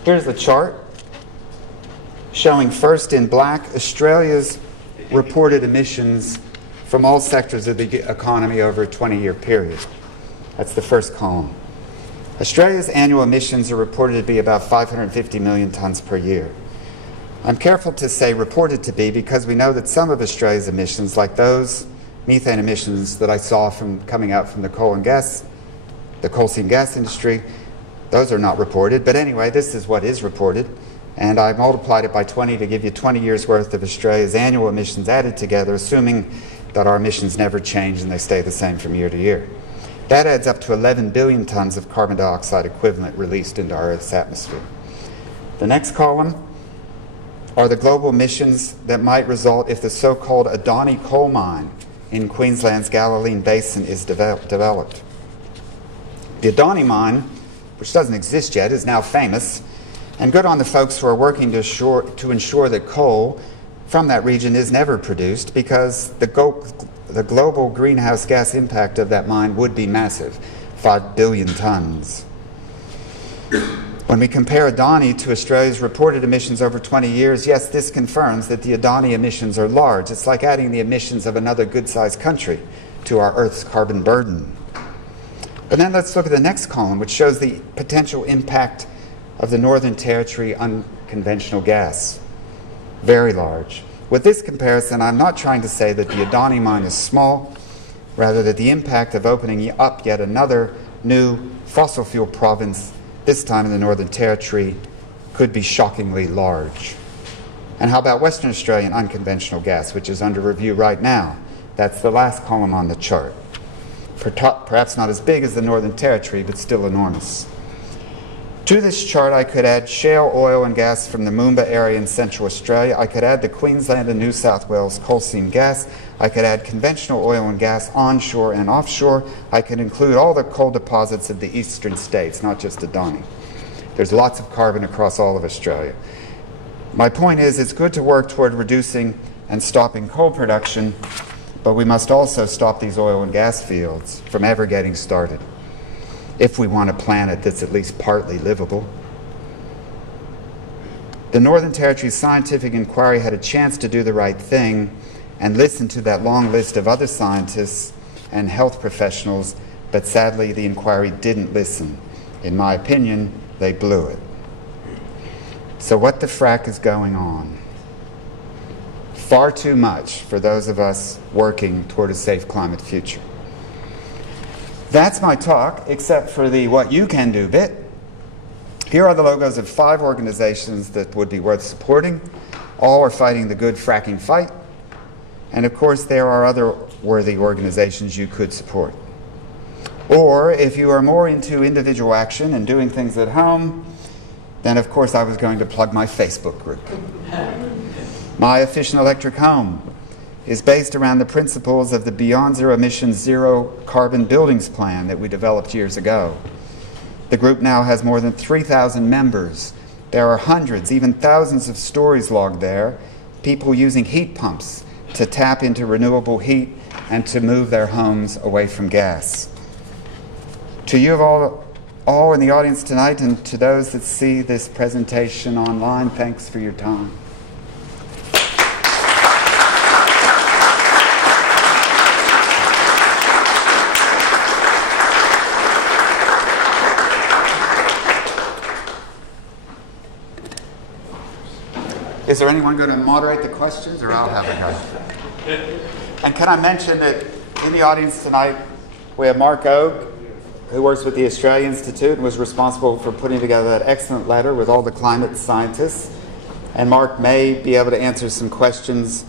Here's the chart showing first in black Australia's reported emissions from all sectors of the economy over a 20-year period. That's the first column. Australia's annual emissions are reported to be about 550 million tonnes per year. I'm careful to say reported to be because we know that some of Australia's emissions, like those methane emissions that I saw from coming out from the coal seam gas industry, those are not reported. But anyway, this is what is reported. And I multiplied it by 20 to give you 20 years worth of Australia's annual emissions added together, assuming that our emissions never change and they stay the same from year to year. That adds up to 11 billion tonnes of carbon dioxide equivalent released into our Earth's atmosphere. The next column are the global emissions that might result if the so-called Adani coal mine in Queensland's Galilee Basin is developed. The Adani mine, which doesn't exist yet, is now famous, and good on the folks who are working to ensure that coal from that region is never produced, because the global greenhouse gas impact of that mine would be massive, 5 billion tonnes. When we compare Adani to Australia's reported emissions over 20 years, yes, this confirms that the Adani emissions are large. It's like adding the emissions of another good-sized country to our Earth's carbon burden. But then let's look at the next column, which shows the potential impact of the Northern Territory unconventional gas. Very large. With this comparison, I'm not trying to say that the Adani mine is small, rather that the impact of opening up yet another new fossil fuel province, this time in the Northern Territory, could be shockingly large. And how about Western Australian unconventional gas, which is under review right now? That's the last column on the chart. Perhaps not as big as the Northern Territory, but still enormous. To this chart, I could add shale oil and gas from the Moomba area in Central Australia. I could add the Queensland and New South Wales coal seam gas. I could add conventional oil and gas onshore and offshore. I could include all the coal deposits of the eastern states, not just Adani. There's lots of carbon across all of Australia. My point is, it's good to work toward reducing and stopping coal production, but we must also stop these oil and gas fields from ever getting started, if we want a planet that's at least partly livable. The Northern Territory Scientific Inquiry had a chance to do the right thing and listen to that long list of other scientists and health professionals, but sadly the inquiry didn't listen. In my opinion, they blew it. So what the frack is going on? Far too much for those of us working toward a safe climate future. That's my talk, except for the what you can do bit. Here are the logos of 5 organizations that would be worth supporting. All are fighting the good fracking fight. And of course, there are other worthy organizations you could support. Or if you are more into individual action and doing things at home, then of course I was going to plug my Facebook group. My Efficient Electric Home is based around the principles of the Beyond Zero Emissions Zero Carbon Buildings Plan that we developed years ago. The group now has more than 3,000 members. There are hundreds, even thousands of stories logged there, people using heat pumps to tap into renewable heat and to move their homes away from gas. To you all in the audience tonight, and to those that see this presentation online, thanks for your time. Is there anyone going to moderate the questions, or I'll have a go? And can I mention that in the audience tonight we have Mark Ogue, who works with the Australia Institute and was responsible for putting together that excellent letter with all the climate scientists. And Mark may be able to answer some questions,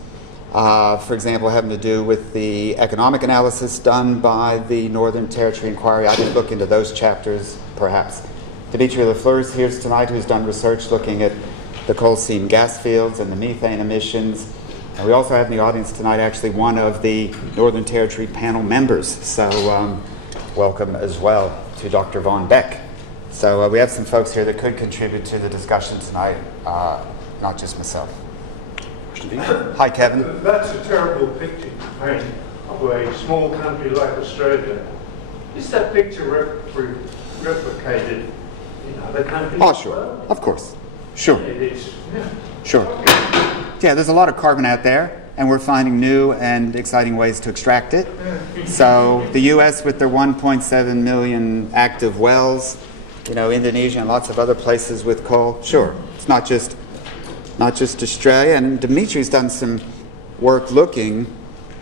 for example, having to do with the economic analysis done by the Northern Territory Inquiry. I didn't look into those chapters, perhaps. Dimitri Lafleur's here tonight, who's done research looking at the coal seam gas fields and the methane emissions. And we also have in the audience tonight actually one of the Northern Territory panel members. So welcome as well to Dr. Von Beck. So we have some folks here that could contribute to the discussion tonight, not just myself. Hi, Kevin. That's a terrible picture to paint of a small country like Australia. Is that picture replicated in other countries? Oh, sure. Well? Of course. Sure. It is. Yeah. Sure. Yeah, there's a lot of carbon out there, and we're finding new and exciting ways to extract it. So the U.S. with their 1.7 million active wells, you know, Indonesia and lots of other places with coal. Sure. It's not just Australia. And Dimitri's done some work looking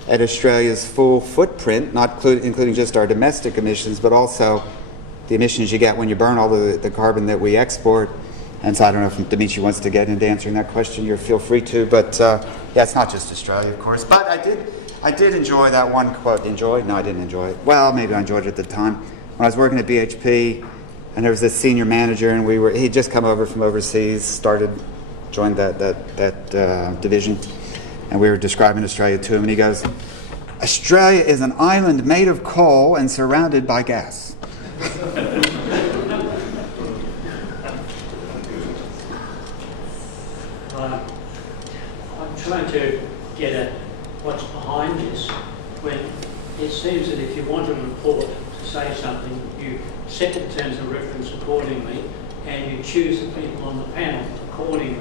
at Australia's full footprint, not including just our domestic emissions, but also the emissions you get when you burn all the carbon that we export. And so I don't know if Dimitri wants to get into answering that question. You feel free to. But yeah, it's not just Australia, of course. But I did enjoy that one quote. Enjoy? No, I didn't enjoy it. Well, maybe I enjoyed it at the time. When I was working at BHP, and there was this senior manager, and he'd just come over from overseas, joined that division, and we were describing Australia to him, and he goes, "Australia is an island made of coal and surrounded by gas." I'm trying to get at what's behind this, when it seems that if you want a report to say something, you set the terms of reference accordingly and you choose the people on the panel accordingly.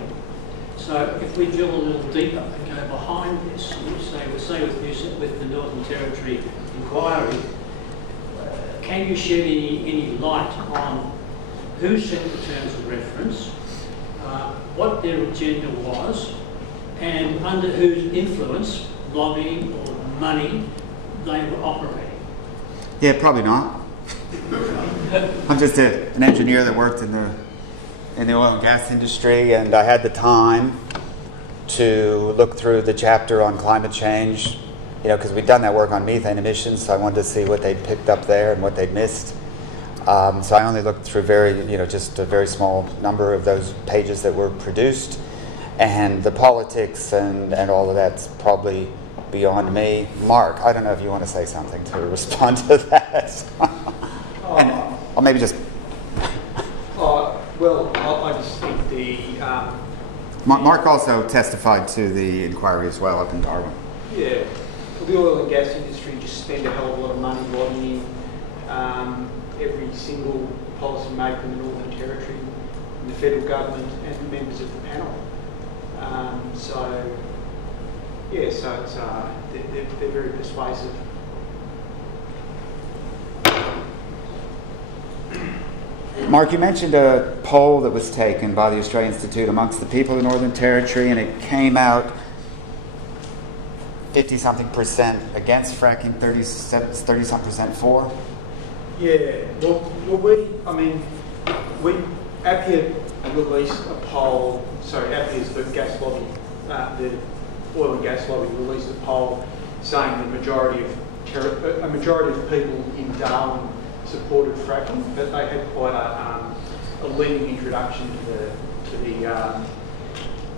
So if we drill a little deeper and go behind this, we'll say with the Northern Territory inquiry, can you shed any light on who set the terms of reference, what their agenda was, and under whose influence, lobbying or money, they were operating? Yeah, probably not. I'm just an engineer that worked in the oil and gas industry, and I had the time to look through the chapter on climate change, you know, because we'd done that work on methane emissions, so I wanted to see what they'd picked up there and what they'd missed. So I only looked through just a very small number of those pages that were produced, and the politics and all of that's probably beyond me. Mark, I don't know if you want to say something to respond to that. Or maybe just... Well, I just think the... Mark also testified to the inquiry as well up in Darwin. Yeah. The oil and gas industry just spend a hell of a lot of money lobbying every single policy maker in the Northern Territory, the federal government and the members of the panel. So it's, they're very persuasive. Mark, you mentioned a poll that was taken by the Australia Institute amongst the people of the Northern Territory, and it came out 50-something% against fracking, 30-some% for. Yeah, APPIA released a poll, APPIA's the gas lobby, the oil and gas lobby released a poll saying the majority of people in Darwin supported fracking, but they had quite a leading introduction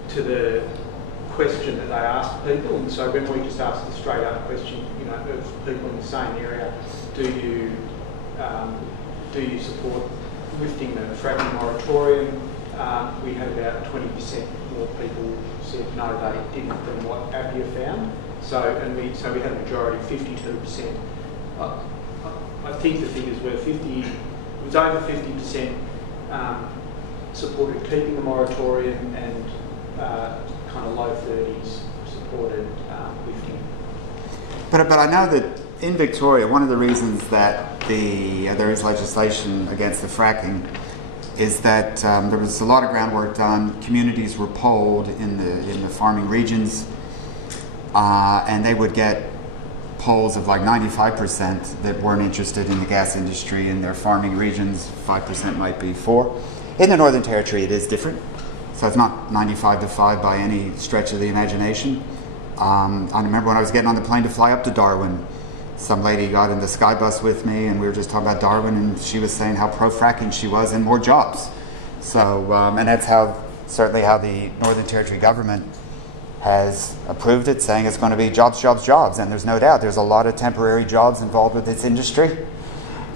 to the question that they asked people, and so when we just asked the straight up question, you know, of people in the same area, do you support lifting the fracking moratorium? We had about 20% more people said no, they didn't than what APPIA found. So we had a majority, 52%. I think the figures were 50. It was over 50% supported keeping the moratorium, and kind of low 30s supported lifting. But I know that in Victoria, one of the reasons that there is legislation against the fracking is that there was a lot of groundwork done. Communities were polled in the farming regions, and they would get polls of like 95% that weren't interested in the gas industry in their farming regions. 5% might be for. In the Northern Territory, it is different. So it's not 95-5 by any stretch of the imagination. I remember when I was getting on the plane to fly up to Darwin, some lady got in the sky bus with me, and we were just talking about Darwin, and she was saying how pro-fracking she was and more jobs. So, and that's how certainly how the Northern Territory government has approved it, saying it's going to be jobs, jobs, jobs. And there's no doubt there's a lot of temporary jobs involved with this industry.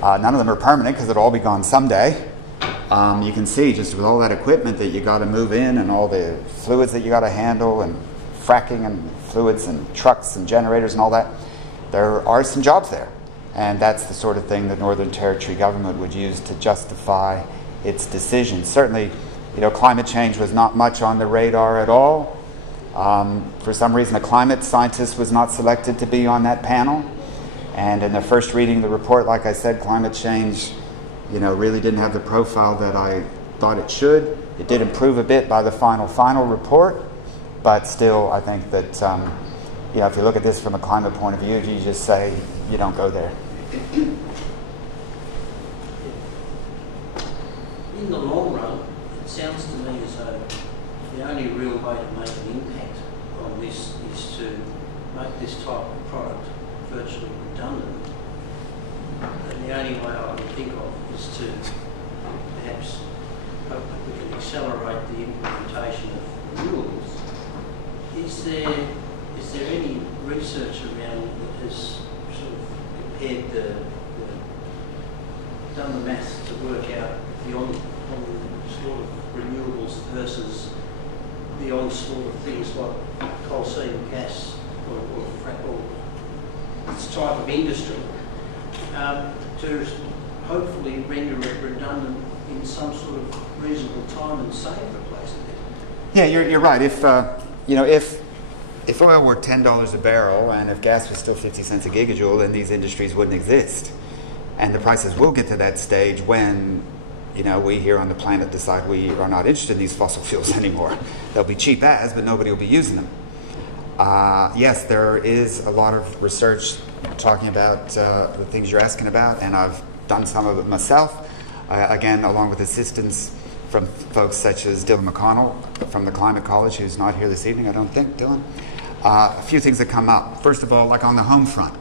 None of them are permanent because it'll all be gone someday. You can see just with all that equipment that you got to move in and all the fluids that you got to handle and fracking and fluids and trucks and generators and all that, there are some jobs there. And that's the sort of thing the Northern Territory government would use to justify its decision. Certainly, you know, climate change was not much on the radar at all. For some reason, a climate scientist was not selected to be on that panel. And in the first reading of the report, like I said, climate change, you know, really didn't have the profile that I thought it should. It did improve a bit by the final report, but still, I think that, you know, if you look at this from a climate point of view, you just say, you don't go there. In the long run, it sounds to me as though the only real way to make an impact on this is to make this type of product virtually redundant. And the only way I can think of is to perhaps hope that we can accelerate the implementation of renewables. Is there any research around that has sort of compared done the maths to work out the onslaught of renewables versus the onslaught of things like coal seam gas or frack or this type of industry to hopefully render it redundant in some sort of reasonable time and save replacing it? Yeah, you're right. If you know, if oil were $10 a barrel and if gas was still 50 cents a gigajoule, then these industries wouldn't exist. And the prices will get to that stage when, you know, we here on the planet decide we are not interested in these fossil fuels anymore. They'll be cheap as, but nobody will be using them. Yes, there is a lot of research talking about the things you're asking about, and I've done some of it myself, again, along with assistance from folks such as Dylan McConnell from the Climate College, who's not here this evening, I don't think, Dylan. A few things that come up. First of all, like on the home front,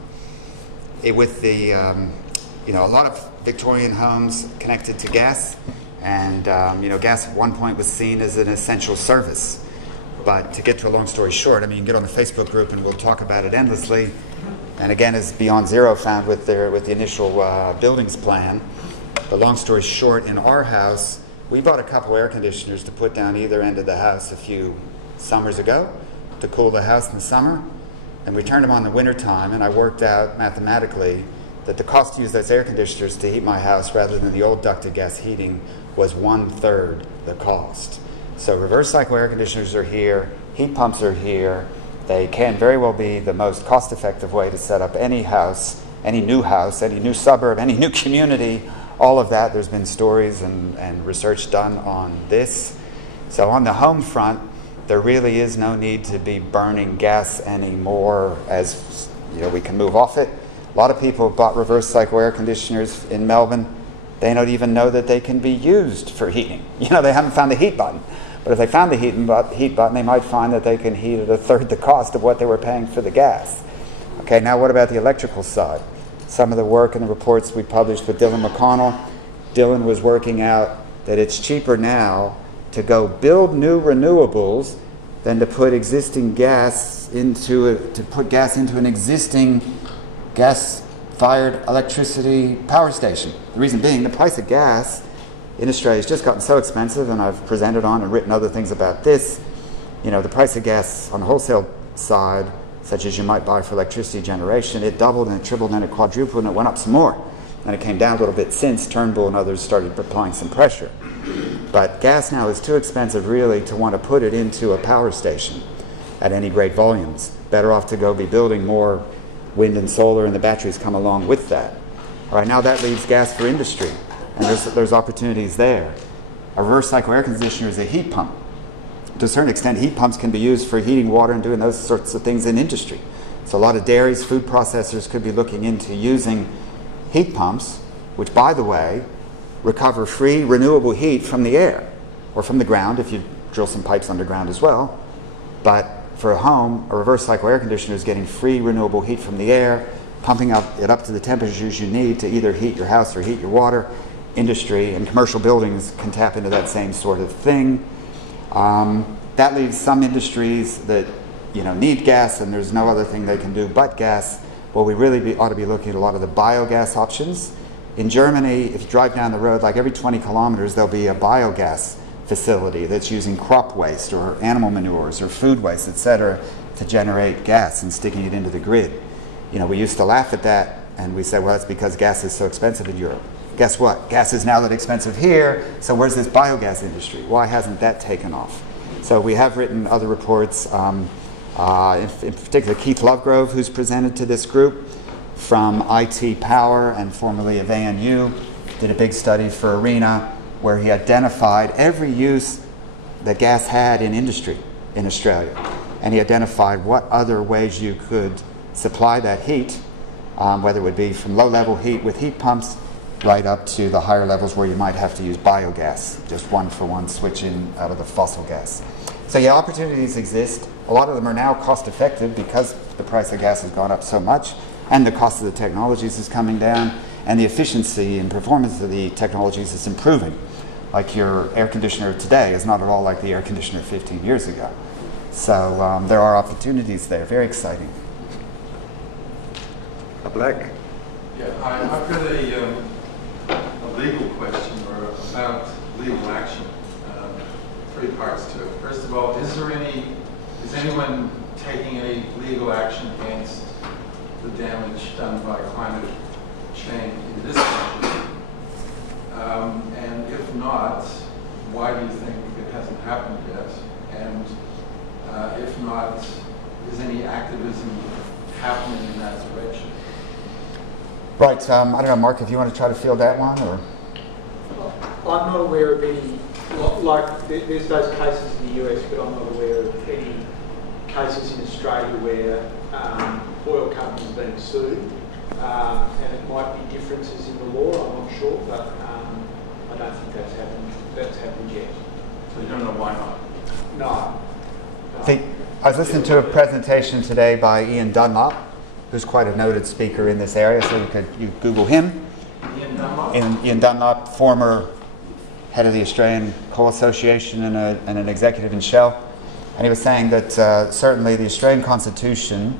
with the, you know, a lot of Victorian homes connected to gas, and you know, gas at one point was seen as an essential service. But to get to a long story short, I mean, you can get on the Facebook group and we'll talk about it endlessly. And again, as Beyond Zero found with the initial buildings plan, the long story short, in our house, we bought a couple air conditioners to put down either end of the house a few summers ago to cool the house in the summer, and we turned them on in the winter time, and I worked out mathematically that the cost to use those air conditioners to heat my house rather than the old ducted gas heating was 1/3 the cost. So reverse cycle air conditioners are here, heat pumps are here. They can very well be the most cost-effective way to set up any house, any new suburb, any new community, all of that. There's been stories and research done on this. So on the home front, there really is no need to be burning gas anymore, as you know, we can move off it. A lot of people have bought reverse cycle air conditioners in Melbourne. They don't even know that they can be used for heating. You know, they haven't found the heat button. But if they found the heat button, they might find that they can heat at 1/3 the cost of what they were paying for the gas. Okay, now what about the electrical side? Some of the work and the reports we published with Dylan McConnell, Dylan was working out that it's cheaper now to go build new renewables than to put gas into an existing gas-fired electricity power station. The reason being, the price of gas in Australia has just gotten so expensive, and I've presented on and written other things about this. You know, the price of gas on the wholesale side, such as you might buy for electricity generation, it doubled and it tripled and it quadrupled and it went up some more. And it came down a little bit since Turnbull and others started applying some pressure. But gas now is too expensive really to want to put it into a power station at any great volumes. Better off to go be building more wind and solar, and the batteries come along with that. All right, now that leaves gas for industry, and there's opportunities there. A reverse cycle air conditioner is a heat pump. To a certain extent, heat pumps can be used for heating water and doing those sorts of things in industry. So a lot of dairies, food processors could be looking into using heat pumps, which, by the way, recover free renewable heat from the air or from the ground if you drill some pipes underground as well. But for a home, a reverse cycle air conditioner is getting free renewable heat from the air, pumping it up to the temperatures you need to either heat your house or heat your water. Industry and commercial buildings can tap into that same sort of thing. That leaves some industries that need gas, and there's no other thing they can do but gas. Well, we really ought to be looking at a lot of the biogas options. In Germany, if you drive down the road, like every 20 kilometers, there'll be a biogas facility that's using crop waste or animal manures or food waste, etc., to generate gas and sticking it into the grid. We used to laugh at that, and we said, well, it's because gas is so expensive in Europe. Guess what? Gas is now that expensive here, so where's this biogas industry? Why hasn't that taken off? So we have written other reports, in particular Keith Lovegrove, who's presented to this group from IT Power and formerly of ANU, did a big study for ARENA where he identified every use that gas had in industry in Australia. And he identified what other ways you could supply that heat, whether it would be from low-level heat with heat pumps right up to the higher levels where you might have to use biogas, just one-for-one switching out of the fossil gas. So yeah, opportunities exist. A lot of them are now cost-effective because the price of gas has gone up so much, and the cost of the technologies is coming down, and the efficiency and performance of the technologies is improving. Like your air conditioner today is not at all like the air conditioner 15 years ago. So there are opportunities there, very exciting. Black. Yeah, I've got a legal question or about legal action. 3 parts to it. First of all, is anyone taking any legal action against the damage done by climate change in this country? And if not, why do you think it hasn't happened yet? And if not, is any activism happening in that direction? Right. I don't know, Mark, if you want to try to field that one, or? I'm not aware of any, like there's those cases in the US, but I'm not aware of any cases in Australia where oil companies are being sued. And it might be differences in the law, I'm not sure, but I don't think that's happened yet. So you don't know why not? No. I was listening to a presentation today by Ian Dunlop, who's quite a noted speaker in this area, so you Google him. Ian Dunlop? Ian Dunlop, former head of the Australian Coal Association and an executive in Shell. And he was saying that certainly the Australian Constitution,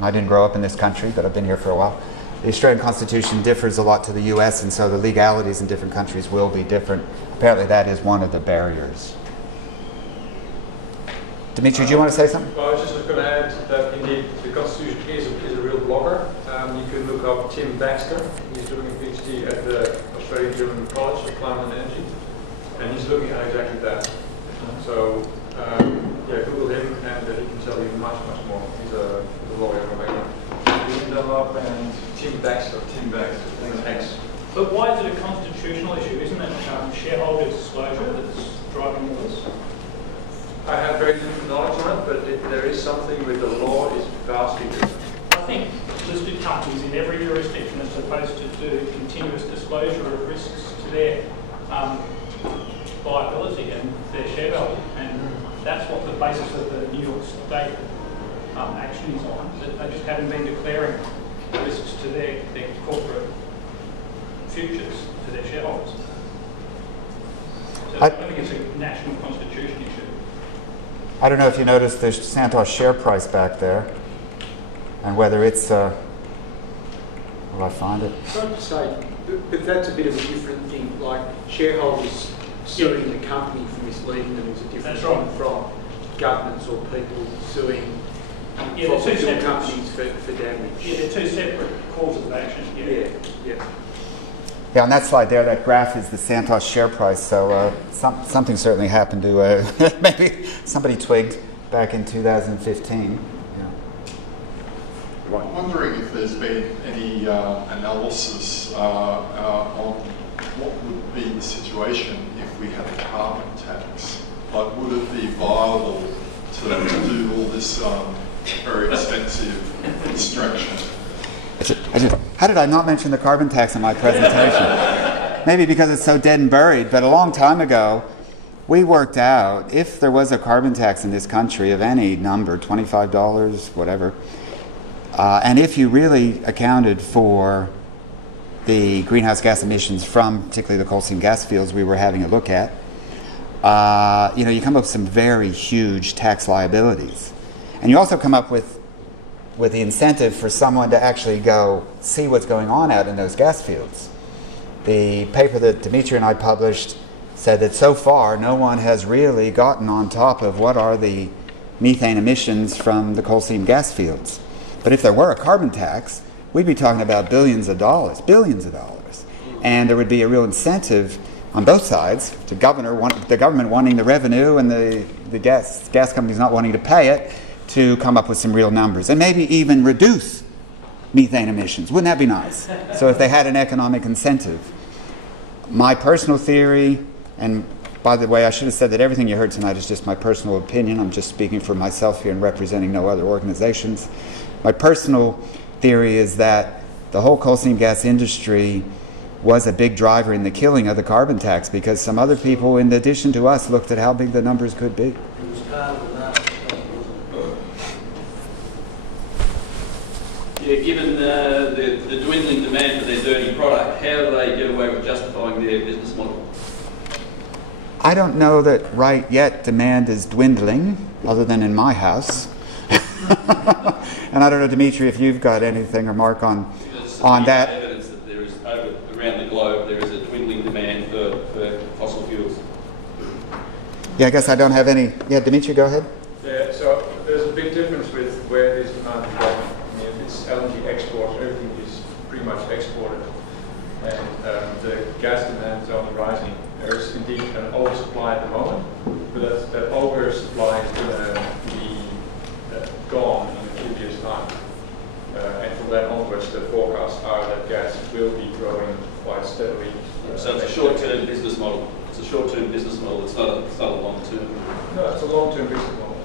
I didn't grow up in this country, but I've been here for a while. The Australian Constitution differs a lot to the US, and so the legalities in different countries will be different. Apparently that is one of the barriers. Dimitri, do you want to say something? Well, I was just going to add that indeed the Constitution is a real blocker. You can look up Tim Baxter. He's doing a PhD at the Australian German College of Climate and Energy, and he's looking at exactly that. So, yeah, Google him, and he can tell you much more. He's a lawyer from background. Ian Dunlop and Tim Baxter. Thanks. But why is it a constitutional issue? Isn't it shareholder disclosure that's driving all this? I have very little knowledge on it, but there is something with the law is vastly different. I think listed companies in every jurisdiction are supposed to do continuous disclosure of risks to their viability and their share value, and that's what the basis of the New York State action is on. That they just haven't been declaring risks to their corporate futures to their shareholders. So I don't think it's a national constitution issue. I don't know if you noticed the Santos share price back there, and whether it's, will I find it? I'd like to say, but that's a bit of a different thing, like shareholders suing the company for misleading them is a different thing from governments or people suing fossil fuel companies for damage. Yeah, they're two separate causes of action. Yeah, on that slide there, that graph is the Santos share price. So something certainly happened to maybe somebody twigged back in 2015. I'm wondering if there's been any analysis on what would be the situation if we had a carbon tax. Like, would it be viable to do all this very extensive extraction? How did I not mention the carbon tax in my presentation? Maybe because it's so dead and buried, but a long time ago, we worked out if there was a carbon tax in this country of any number, $25, whatever, and if you really accounted for the greenhouse gas emissions from particularly the coal seam gas fields we were having a look at, you come up with some very huge tax liabilities. And you also come up with the incentive for someone to actually go see what's going on out in those gas fields. The paper that Dimitri and I published said that so far no one has really gotten on top of what are the methane emissions from the coal seam gas fields. But if there were a carbon tax, we'd be talking about billions of dollars. And there would be a real incentive on both sides, the government wanting the revenue and the gas companies not wanting to pay it, to come up with some real numbers and maybe even reduce methane emissions. Wouldn't that be nice? So if they had an economic incentive. My personal theory, and by the way, I should have said that everything you heard tonight is just my personal opinion. I'm just speaking for myself here and representing no other organizations. My personal theory is that the whole coal seam gas industry was a big driver in the killing of the carbon tax, because some other people, in addition to us, looked at how big the numbers could be. Yeah, given the dwindling demand for their dirty product, how do they get away with justifying their business model? I don't know that right yet demand is dwindling, other than in my house. And I don't know, Dimitri, if you've got anything or Mark on that. Evidence that there is, around the globe, there is a dwindling demand for fossil fuels. Yeah, I guess I don't have any. Yeah, Dimitri, go ahead. Yeah, so there's a big difference with where this demand is going. I mean, if it's LNG exports, everything is pretty much exported. And the gas demand is only rising. There is indeed an oversupply at the moment, but that oversupply is going to be gone in a few years' time. And from then onwards, the forecasts are that gas will be growing quite steadily. So it's a short-term business model. It's a short-term business model. It's not a long-term. No, it's a long-term business model.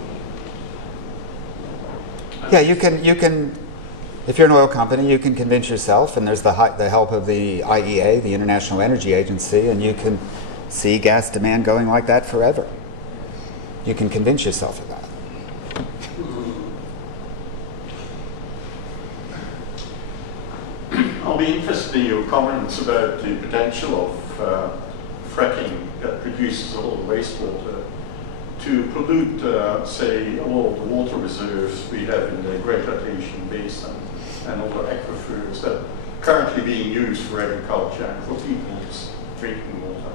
Yeah, you can. If you're an oil company, you can convince yourself, and there's the help of the IEA, the International Energy Agency, and you can see gas demand going like that forever. You can convince yourself of that. I'll be interested in your comments about the potential of fracking that produces a lot of wastewater to pollute, say, a lot of the water reserves we have in the Great Atlantic Basin and other aquifers that are currently being used for agriculture and for people's drinking water.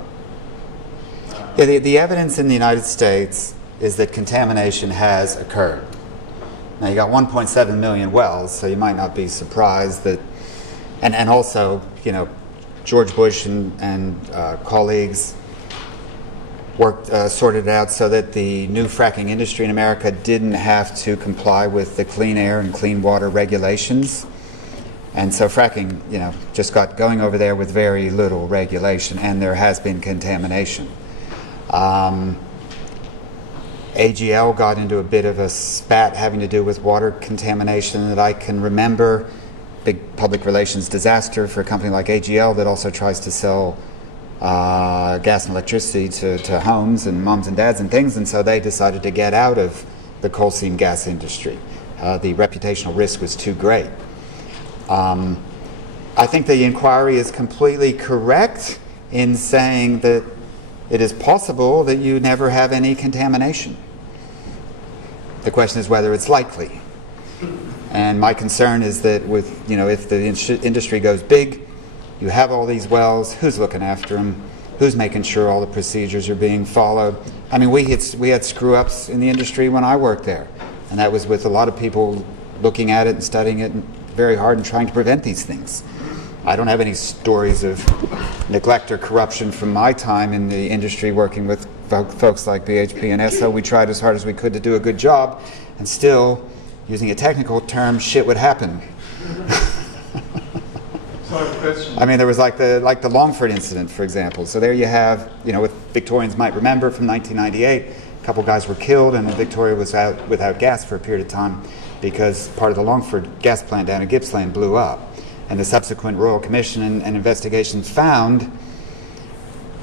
Yeah, the evidence in the United States is that contamination has occurred. Now, you got 1.7 million wells, so you might not be surprised that, and also, George Bush and colleagues sorted it out so that the new fracking industry in America didn't have to comply with the clean air and clean water regulations. And so fracking, just got going over there with very little regulation, and there has been contamination. AGL got into a bit of a spat having to do with water contamination that I can remember. Big public relations disaster for a company like AGL that also tries to sell gas and electricity to homes and moms and dads and things, and so they decided to get out of the coal seam gas industry. The reputational risk was too great. I think the inquiry is completely correct in saying that it is possible that you never have any contamination. The question is whether it's likely. And my concern is that if the industry goes big, you have all these wells, who's looking after them? Who's making sure all the procedures are being followed? I mean, we had screw-ups in the industry when I worked there, and that was with a lot of people looking at it and studying it very hard and trying to prevent these things. I don't have any stories of neglect or corruption from my time in the industry working with folks like BHP and Esso. We tried as hard as we could to do a good job, and still, using a technical term, shit would happen. I mean, there was like the Longford incident, for example. So there you have, what Victorians might remember from 1998, a couple guys were killed, and Victoria was out without gas for a period of time because part of the Longford gas plant down in Gippsland blew up. And the subsequent Royal Commission and investigations found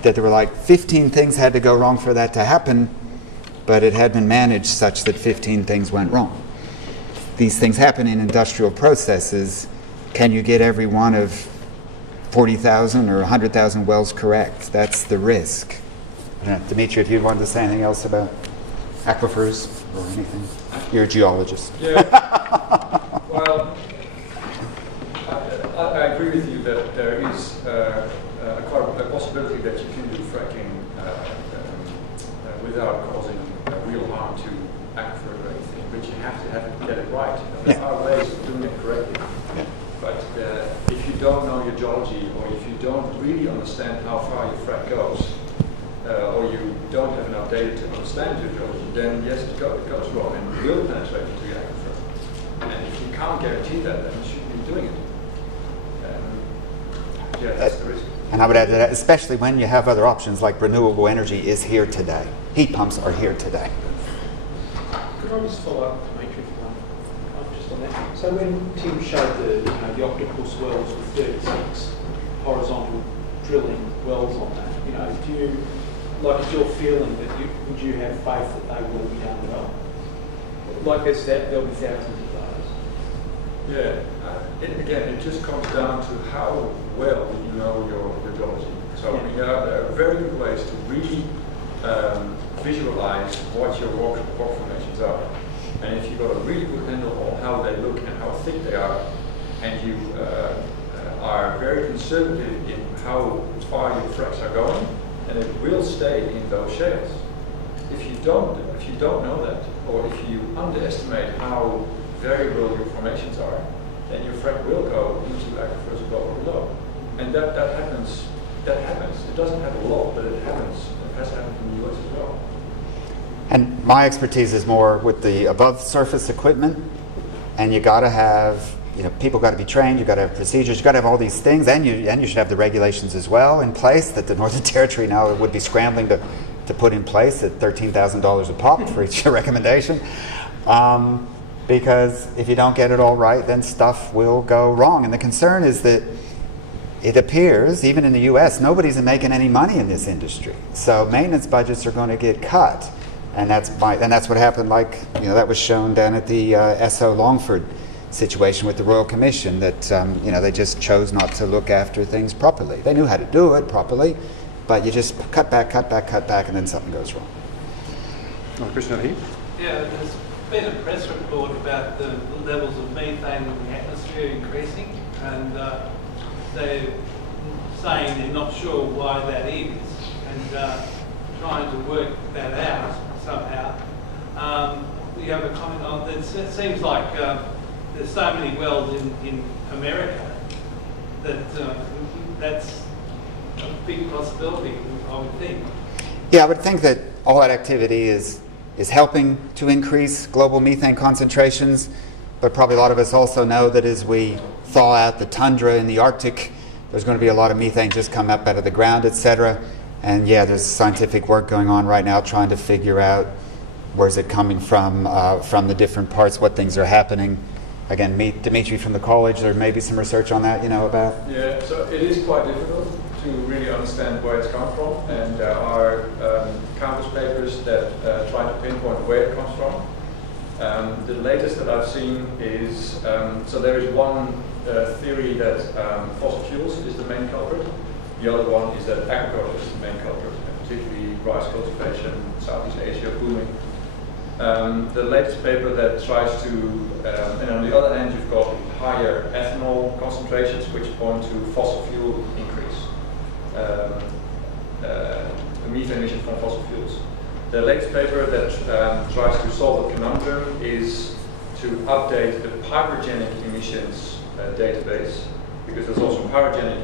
that there were like 15 things had to go wrong for that to happen, but it had been managed such that 15 things went wrong. These things happen in industrial processes. Can you get every one of 40,000 or 100,000 wells correct? That's the risk. I don't know, Dimitri, if you wanted to say anything else about aquifers or anything. You're a geologist. Yeah. Well, I agree with you that there is quite a possibility that you can do fracking without causing real harm to aquifer or anything, but you have to get it right. And there are ways of doing it correctly. Yeah. But if you don't know your geology, or if you don't really understand how far your frack goes, or you don't have enough data to understand your geology, then yes, it goes wrong and will penetrate into your aquifer. And if you can't guarantee that, then you shouldn't be doing it. Yeah, that's the risk. And I would add to that, especially when you have other options like renewable energy is here today. Heat pumps are here today. Could I just follow up, Dimitri, just on that? So when Tim showed the octopus wells with 36 horizontal drilling wells on that, do you, like, is your feeling that would you have faith that they will be done well? Like I said, there'll be thousands of those. Yeah. Again, it just comes down to how well you know your geology. So there are very good ways to really visualize what your rock formations are. And if you've got a really good handle on how they look and how thick they are, and you are very conservative in how far your fracks are going, and it will stay in those shales. If you don't know that, or if you underestimate how variable your formations are, then your frack will go into aquifers above or below. And that happens. It doesn't happen a lot, but it happens. It has happened in the US as well. And my expertise is more with the above surface equipment, and you got to have, people got to be trained, you got to have procedures, you got to have all these things, and you should have the regulations as well in place that the Northern Territory now would be scrambling to put in place at $13,000 a pop for each recommendation. Because if you don't get it all right, then stuff will go wrong. And the concern is that it appears, even in the US, nobody's making any money in this industry. So maintenance budgets are going to get cut. And that's what happened, that was shown down at the SO Longford situation with the Royal Commission, that they just chose not to look after things properly. They knew how to do it properly, but you just cut back, and then something goes wrong. Christian over here. Yeah, there's been a press report about the levels of methane in the atmosphere increasing, and they're saying they're not sure why that is, and trying to work that out somehow. You have a comment on this? It seems like there's so many wells in America that that's a big possibility, I would think. Yeah, I would think that all that activity is helping to increase global methane concentrations, but probably a lot of us also know that as we thaw out the tundra in the Arctic, there's going to be a lot of methane just come up out of the ground, etc. And yeah, there's scientific work going on right now trying to figure out where's it coming from the different parts, what things are happening. Again, Dimitri from the college, there may be some research on that, about? Yeah, so it is quite difficult to really understand where it's come from, and there are countless papers that try to pinpoint where it comes from. The latest that I've seen is, so there is one theory that fossil fuels is the main culprit. The other one is that agriculture is the main culprit, particularly rice cultivation, Southeast Asia booming. The latest paper that tries to, and on the other hand you've got higher ethanol concentrations which point to fossil fuel increase, the methane emission from fossil fuels. The latest paper that tries to solve the conundrum is to update the pyrogenic emissions database, because there's also pyrogenic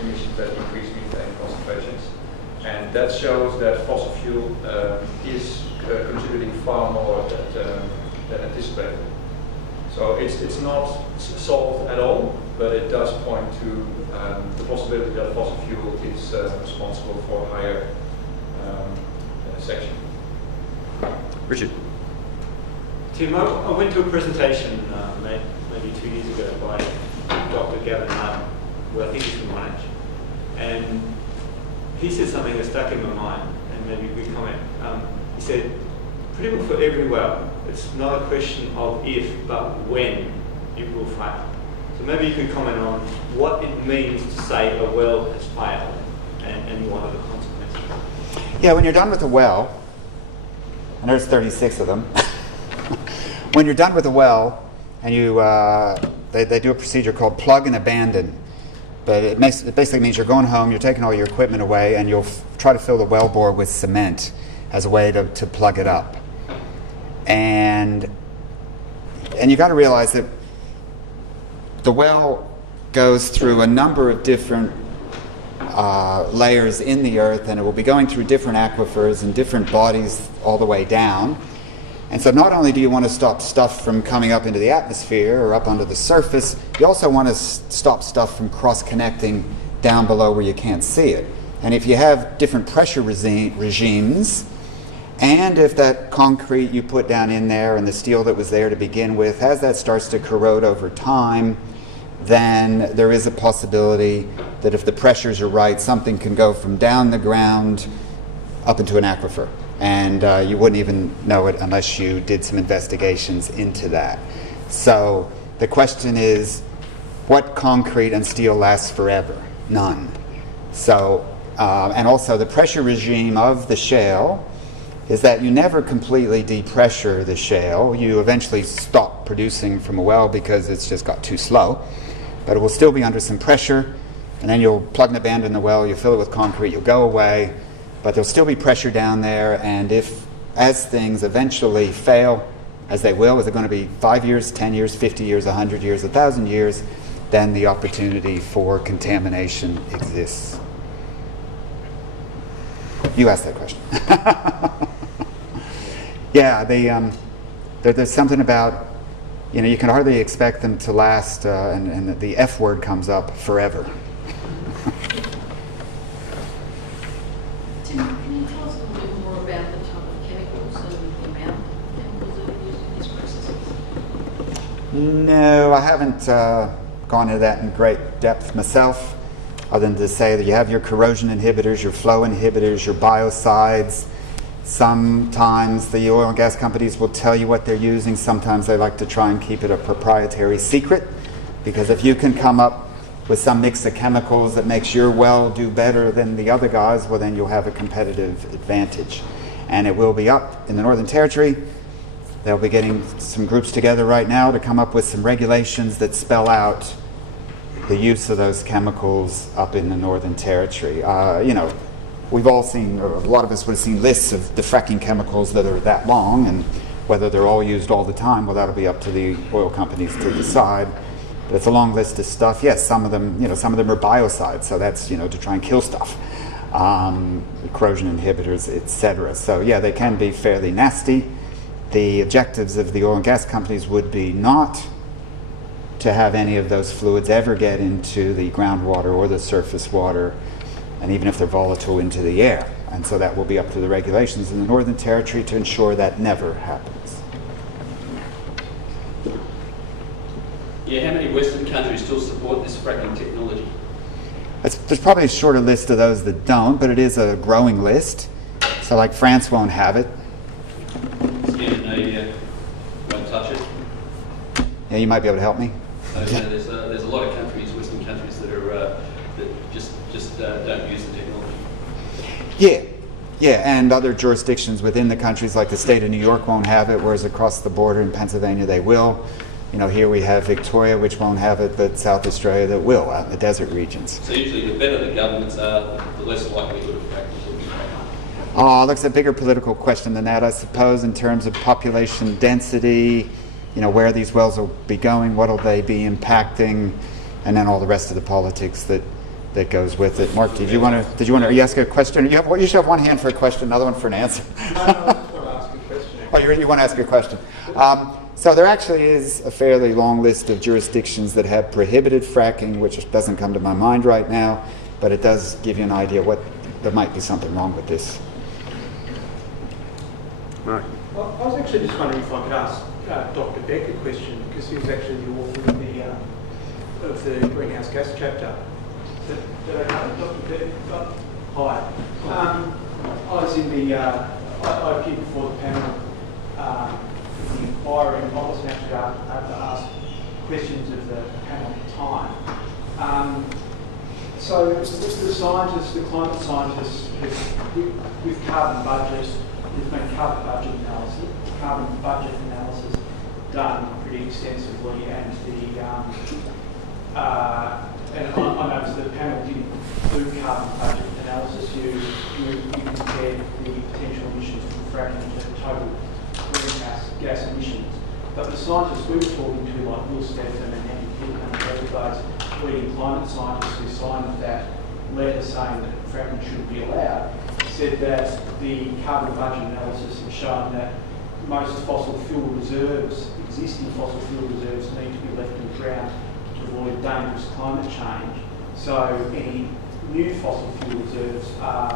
emissions that increase methane concentrations. And that shows that fossil fuel is contributing far more than anticipated. So it's not solved at all, but it does point to the possibility that fossil fuel is responsible for higher section. Richard. Tim, I went to a presentation maybe 2 years ago by Dr. Gavin Martin, who I think is from my age, and he said something that stuck in my mind, and maybe a good comment. He said, pretty much for every well, it's not a question of if, but when it will fail. So maybe you could comment on what it means to say a well has failed, and what are the consequences. Yeah, when you're done with a well, and there's 36 of them, when you're done with a well, and you, they do a procedure called plug and abandon. But it basically means you're going home, you're taking all your equipment away, and you'll try to fill the well bore with cement as a way to plug it up. And you got to realize that the well goes through a number of different layers in the earth, and it will be going through different aquifers and different bodies all the way down. And so not only do you want to stop stuff from coming up into the atmosphere or up onto the surface, you also want to stop stuff from cross-connecting down below where you can't see it. And if you have different pressure regimes, and if that concrete you put down in there and the steel that was there to begin with, as that starts to corrode over time, then there is a possibility that if the pressures are right, something can go from down the ground up into an aquifer. And you wouldn't even know it unless you did some investigations into that. So the question is, what concrete and steel lasts forever? None. So, and also the pressure regime of the shale is that you never completely depressure the shale. You eventually stop producing from a well because it's just got too slow. But it will still be under some pressure, and then you'll plug and abandon the well, you fill it with concrete, you'll go away, but there'll still be pressure down there, and as things eventually fail, as they will, is it going to be 5 years, 10 years, 50 years, 100 years, 1,000 years, then the opportunity for contamination exists. You asked that question. Yeah, there's something about, you can hardly expect them to last, and the F word comes up, forever. Tim, can you tell us a little bit more about the type of chemicals and the amount of chemicals that are used in these processes? No, I haven't gone into that in great depth myself, other than to say that you have your corrosion inhibitors, your flow inhibitors, your biocides. Sometimes the oil and gas companies will tell you what they're using. Sometimes they like to try and keep it a proprietary secret, because if you can come up with some mix of chemicals that makes your well do better than the other guys, well, then you'll have a competitive advantage. And it will be up in the Northern Territory. They'll be getting some groups together right now to come up with some regulations that spell out the use of those chemicals up in the Northern Territory. We've all seen, or a lot of us would have seen lists of the fracking chemicals that are that long, and whether they're all used all the time, well, that'll be up to the oil companies to decide. But it's a long list of stuff. Yes, some of them are biocides, so that's, to try and kill stuff. Corrosion inhibitors, etc. So yeah, they can be fairly nasty. The objectives of the oil and gas companies would be not to have any of those fluids ever get into the groundwater or the surface water, and even if they're volatile, into the air. And so that will be up to the regulations in the Northern Territory to ensure that never happens. Yeah, how many Western countries still support this fracking technology? There's probably a shorter list of those that don't, but it is a growing list. So like France won't have it. Scandinavia won't touch it. Yeah, you might be able to help me. So there's a lot of countries, Western countries, that are that just don't use the technology. Yeah, and other jurisdictions within the countries, like the state of New York, won't have it, whereas across the border in Pennsylvania they will. Here we have Victoria, which won't have it, but South Australia that will, out in the desert regions. So usually the better the governments are, the less likelihood of fracking will be fracking. Oh, that's a bigger political question than that, I suppose, in terms of population density, where these wells will be going, what will they be impacting, and then all the rest of the politics that goes with it. Mark, did you want to ask a question? You should have one hand for a question, another one for an answer. No, I just want to ask a question. Oh, you want to ask a question. So there actually is a fairly long list of jurisdictions that have prohibited fracking, which doesn't come to my mind right now, but it does give you an idea there might be something wrong with this. Right. Well, I was actually just wondering if I could ask Dr. Beck a question, because he was actually the author of the greenhouse gas chapter. Did I know Dr. Beck? Hi. I was in the, I appeared before the panel the inquiry, and I wasn't actually able to ask questions of the panel at the time. So the scientists, the climate scientists, with carbon budget, there's been carbon budget analysis done pretty extensively, and I noticed the panel didn't do carbon budget analysis. You compared the potential emissions from fracking to total greenhouse gas emissions. But the scientists we were talking to, like Will Stephen and Andy Kilcan and all those leading climate scientists who signed that letter saying that fracking shouldn't be allowed, said that the carbon budget analysis has shown that most fossil fuel reserves, existing fossil fuel reserves, need to be left in the ground to avoid dangerous climate change. So any new fossil fuel reserves are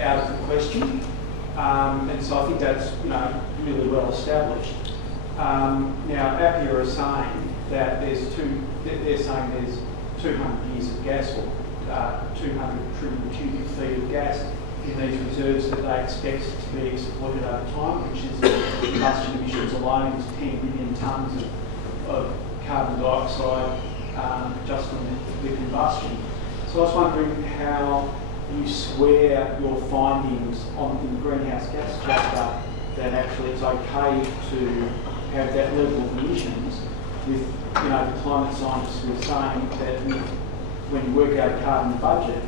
out of the question. And so I think that's really well established. Now APPEA are saying that they're saying there's 200 years of gas, or 200 trillion cubic feet of gas in these reserves that they expect to be exploited over time, which is combustion emissions alone is 10 billion tonnes of carbon dioxide just from the combustion. So I was wondering how you square your findings on the greenhouse gas chapter that actually it's okay to have that level of emissions with the climate scientists who are saying that when you work out a carbon budget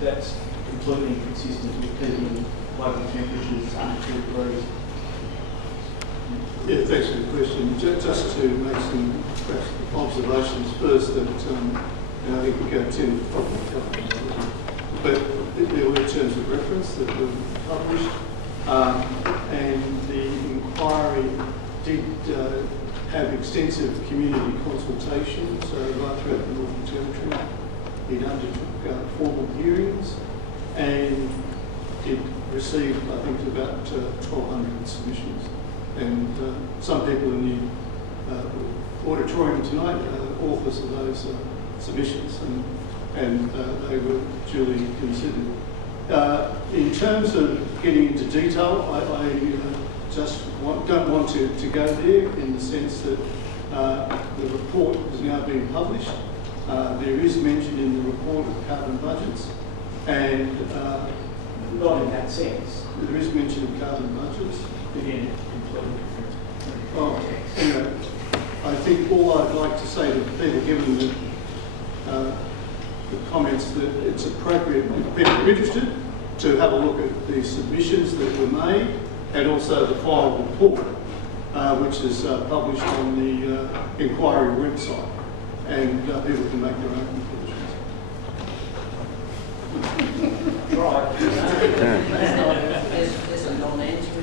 that's completely inconsistent with keeping global temperatures under 2 degrees. Yeah, thanks for the question. Just to make some perhaps observations first, that I think we go to probably cover, but there were terms of reference that were published, and the inquiry did have extensive community consultation, so right throughout the Northern Territory. It undertook formal hearings, and it received, I think, about 1,200 submissions. And some people in the auditorium tonight are authors of those submissions, and they were duly considered. In terms of getting into detail, I just don't want to go there, in the sense that the report has now been published. There is mention in the report of carbon budgets, and not in that sense. There is mention of carbon budgets. Again, completely different. Oh, I think all I'd like to say to people, given the comments, that it's appropriate, if people are interested, to have a look at the submissions that were made, and also the final report, which is published on the inquiry website, and people can make their own conclusions. There's a non-answer.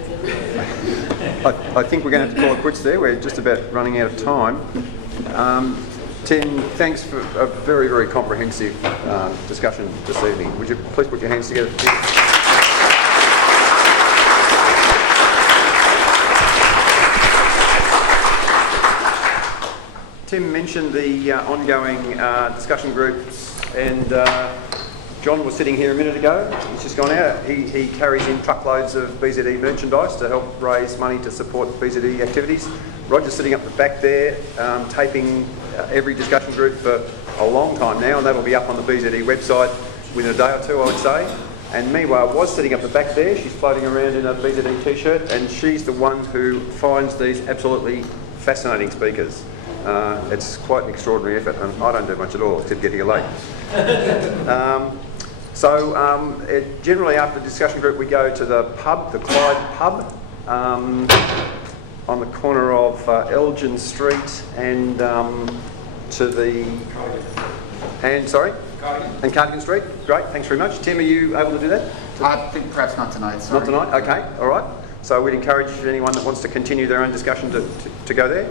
I think we're going to have to call it quits there. We're just about running out of time. Tim, thanks for a very, very comprehensive discussion this evening. Would you please put your hands together for Tim? Tim mentioned the ongoing discussion groups, and John was sitting here a minute ago. He's just gone out. He carries in truckloads of BZE merchandise to help raise money to support BZE activities. Roger's sitting up the back there, taping every discussion group for a long time now, and that'll be up on the BZE website within a day or two, I would say. And Miwa was sitting up the back there. She's floating around in a BZE t-shirt, and she's the one who finds these absolutely fascinating speakers. It's quite an extraordinary effort, and I don't do much at all except get here late. Generally after the discussion group we go to the pub, the Clyde pub, on the corner of Elgin Street and to the... And Cardigan Street. Great, thanks very much. Tim, are you able to do that? I think perhaps not tonight, sorry. Not tonight? Okay, all right. So we'd encourage anyone that wants to continue their own discussion to go there.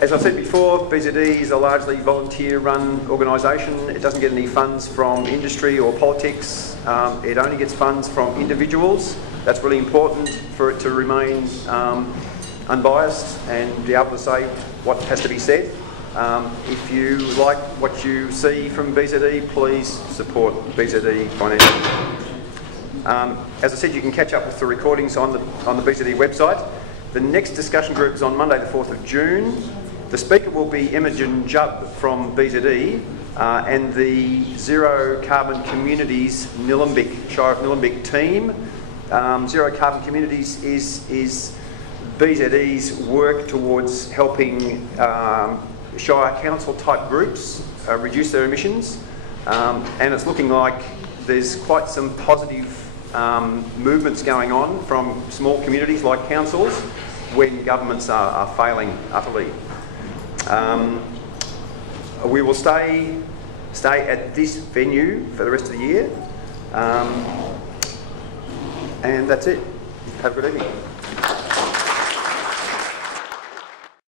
As I said before, BZE is a largely volunteer-run organisation. It doesn't get any funds from industry or politics. It only gets funds from individuals. That's really important for it to remain unbiased and be able to say what has to be said. If you like what you see from BZE, please support BZE financially. As I said, you can catch up with the recordings on the BZE website. The next discussion group is on Monday the 4th of June The speaker will be Imogen Judd from BZE and the Zero Carbon Communities Shire of Nillumbik team. Zero Carbon Communities is BZE's work towards helping Shire Council type groups reduce their emissions, and it's looking like there's quite some positive movements going on from small communities like councils when governments are failing utterly. We will stay at this venue for the rest of the year, and that's it. Have a good evening.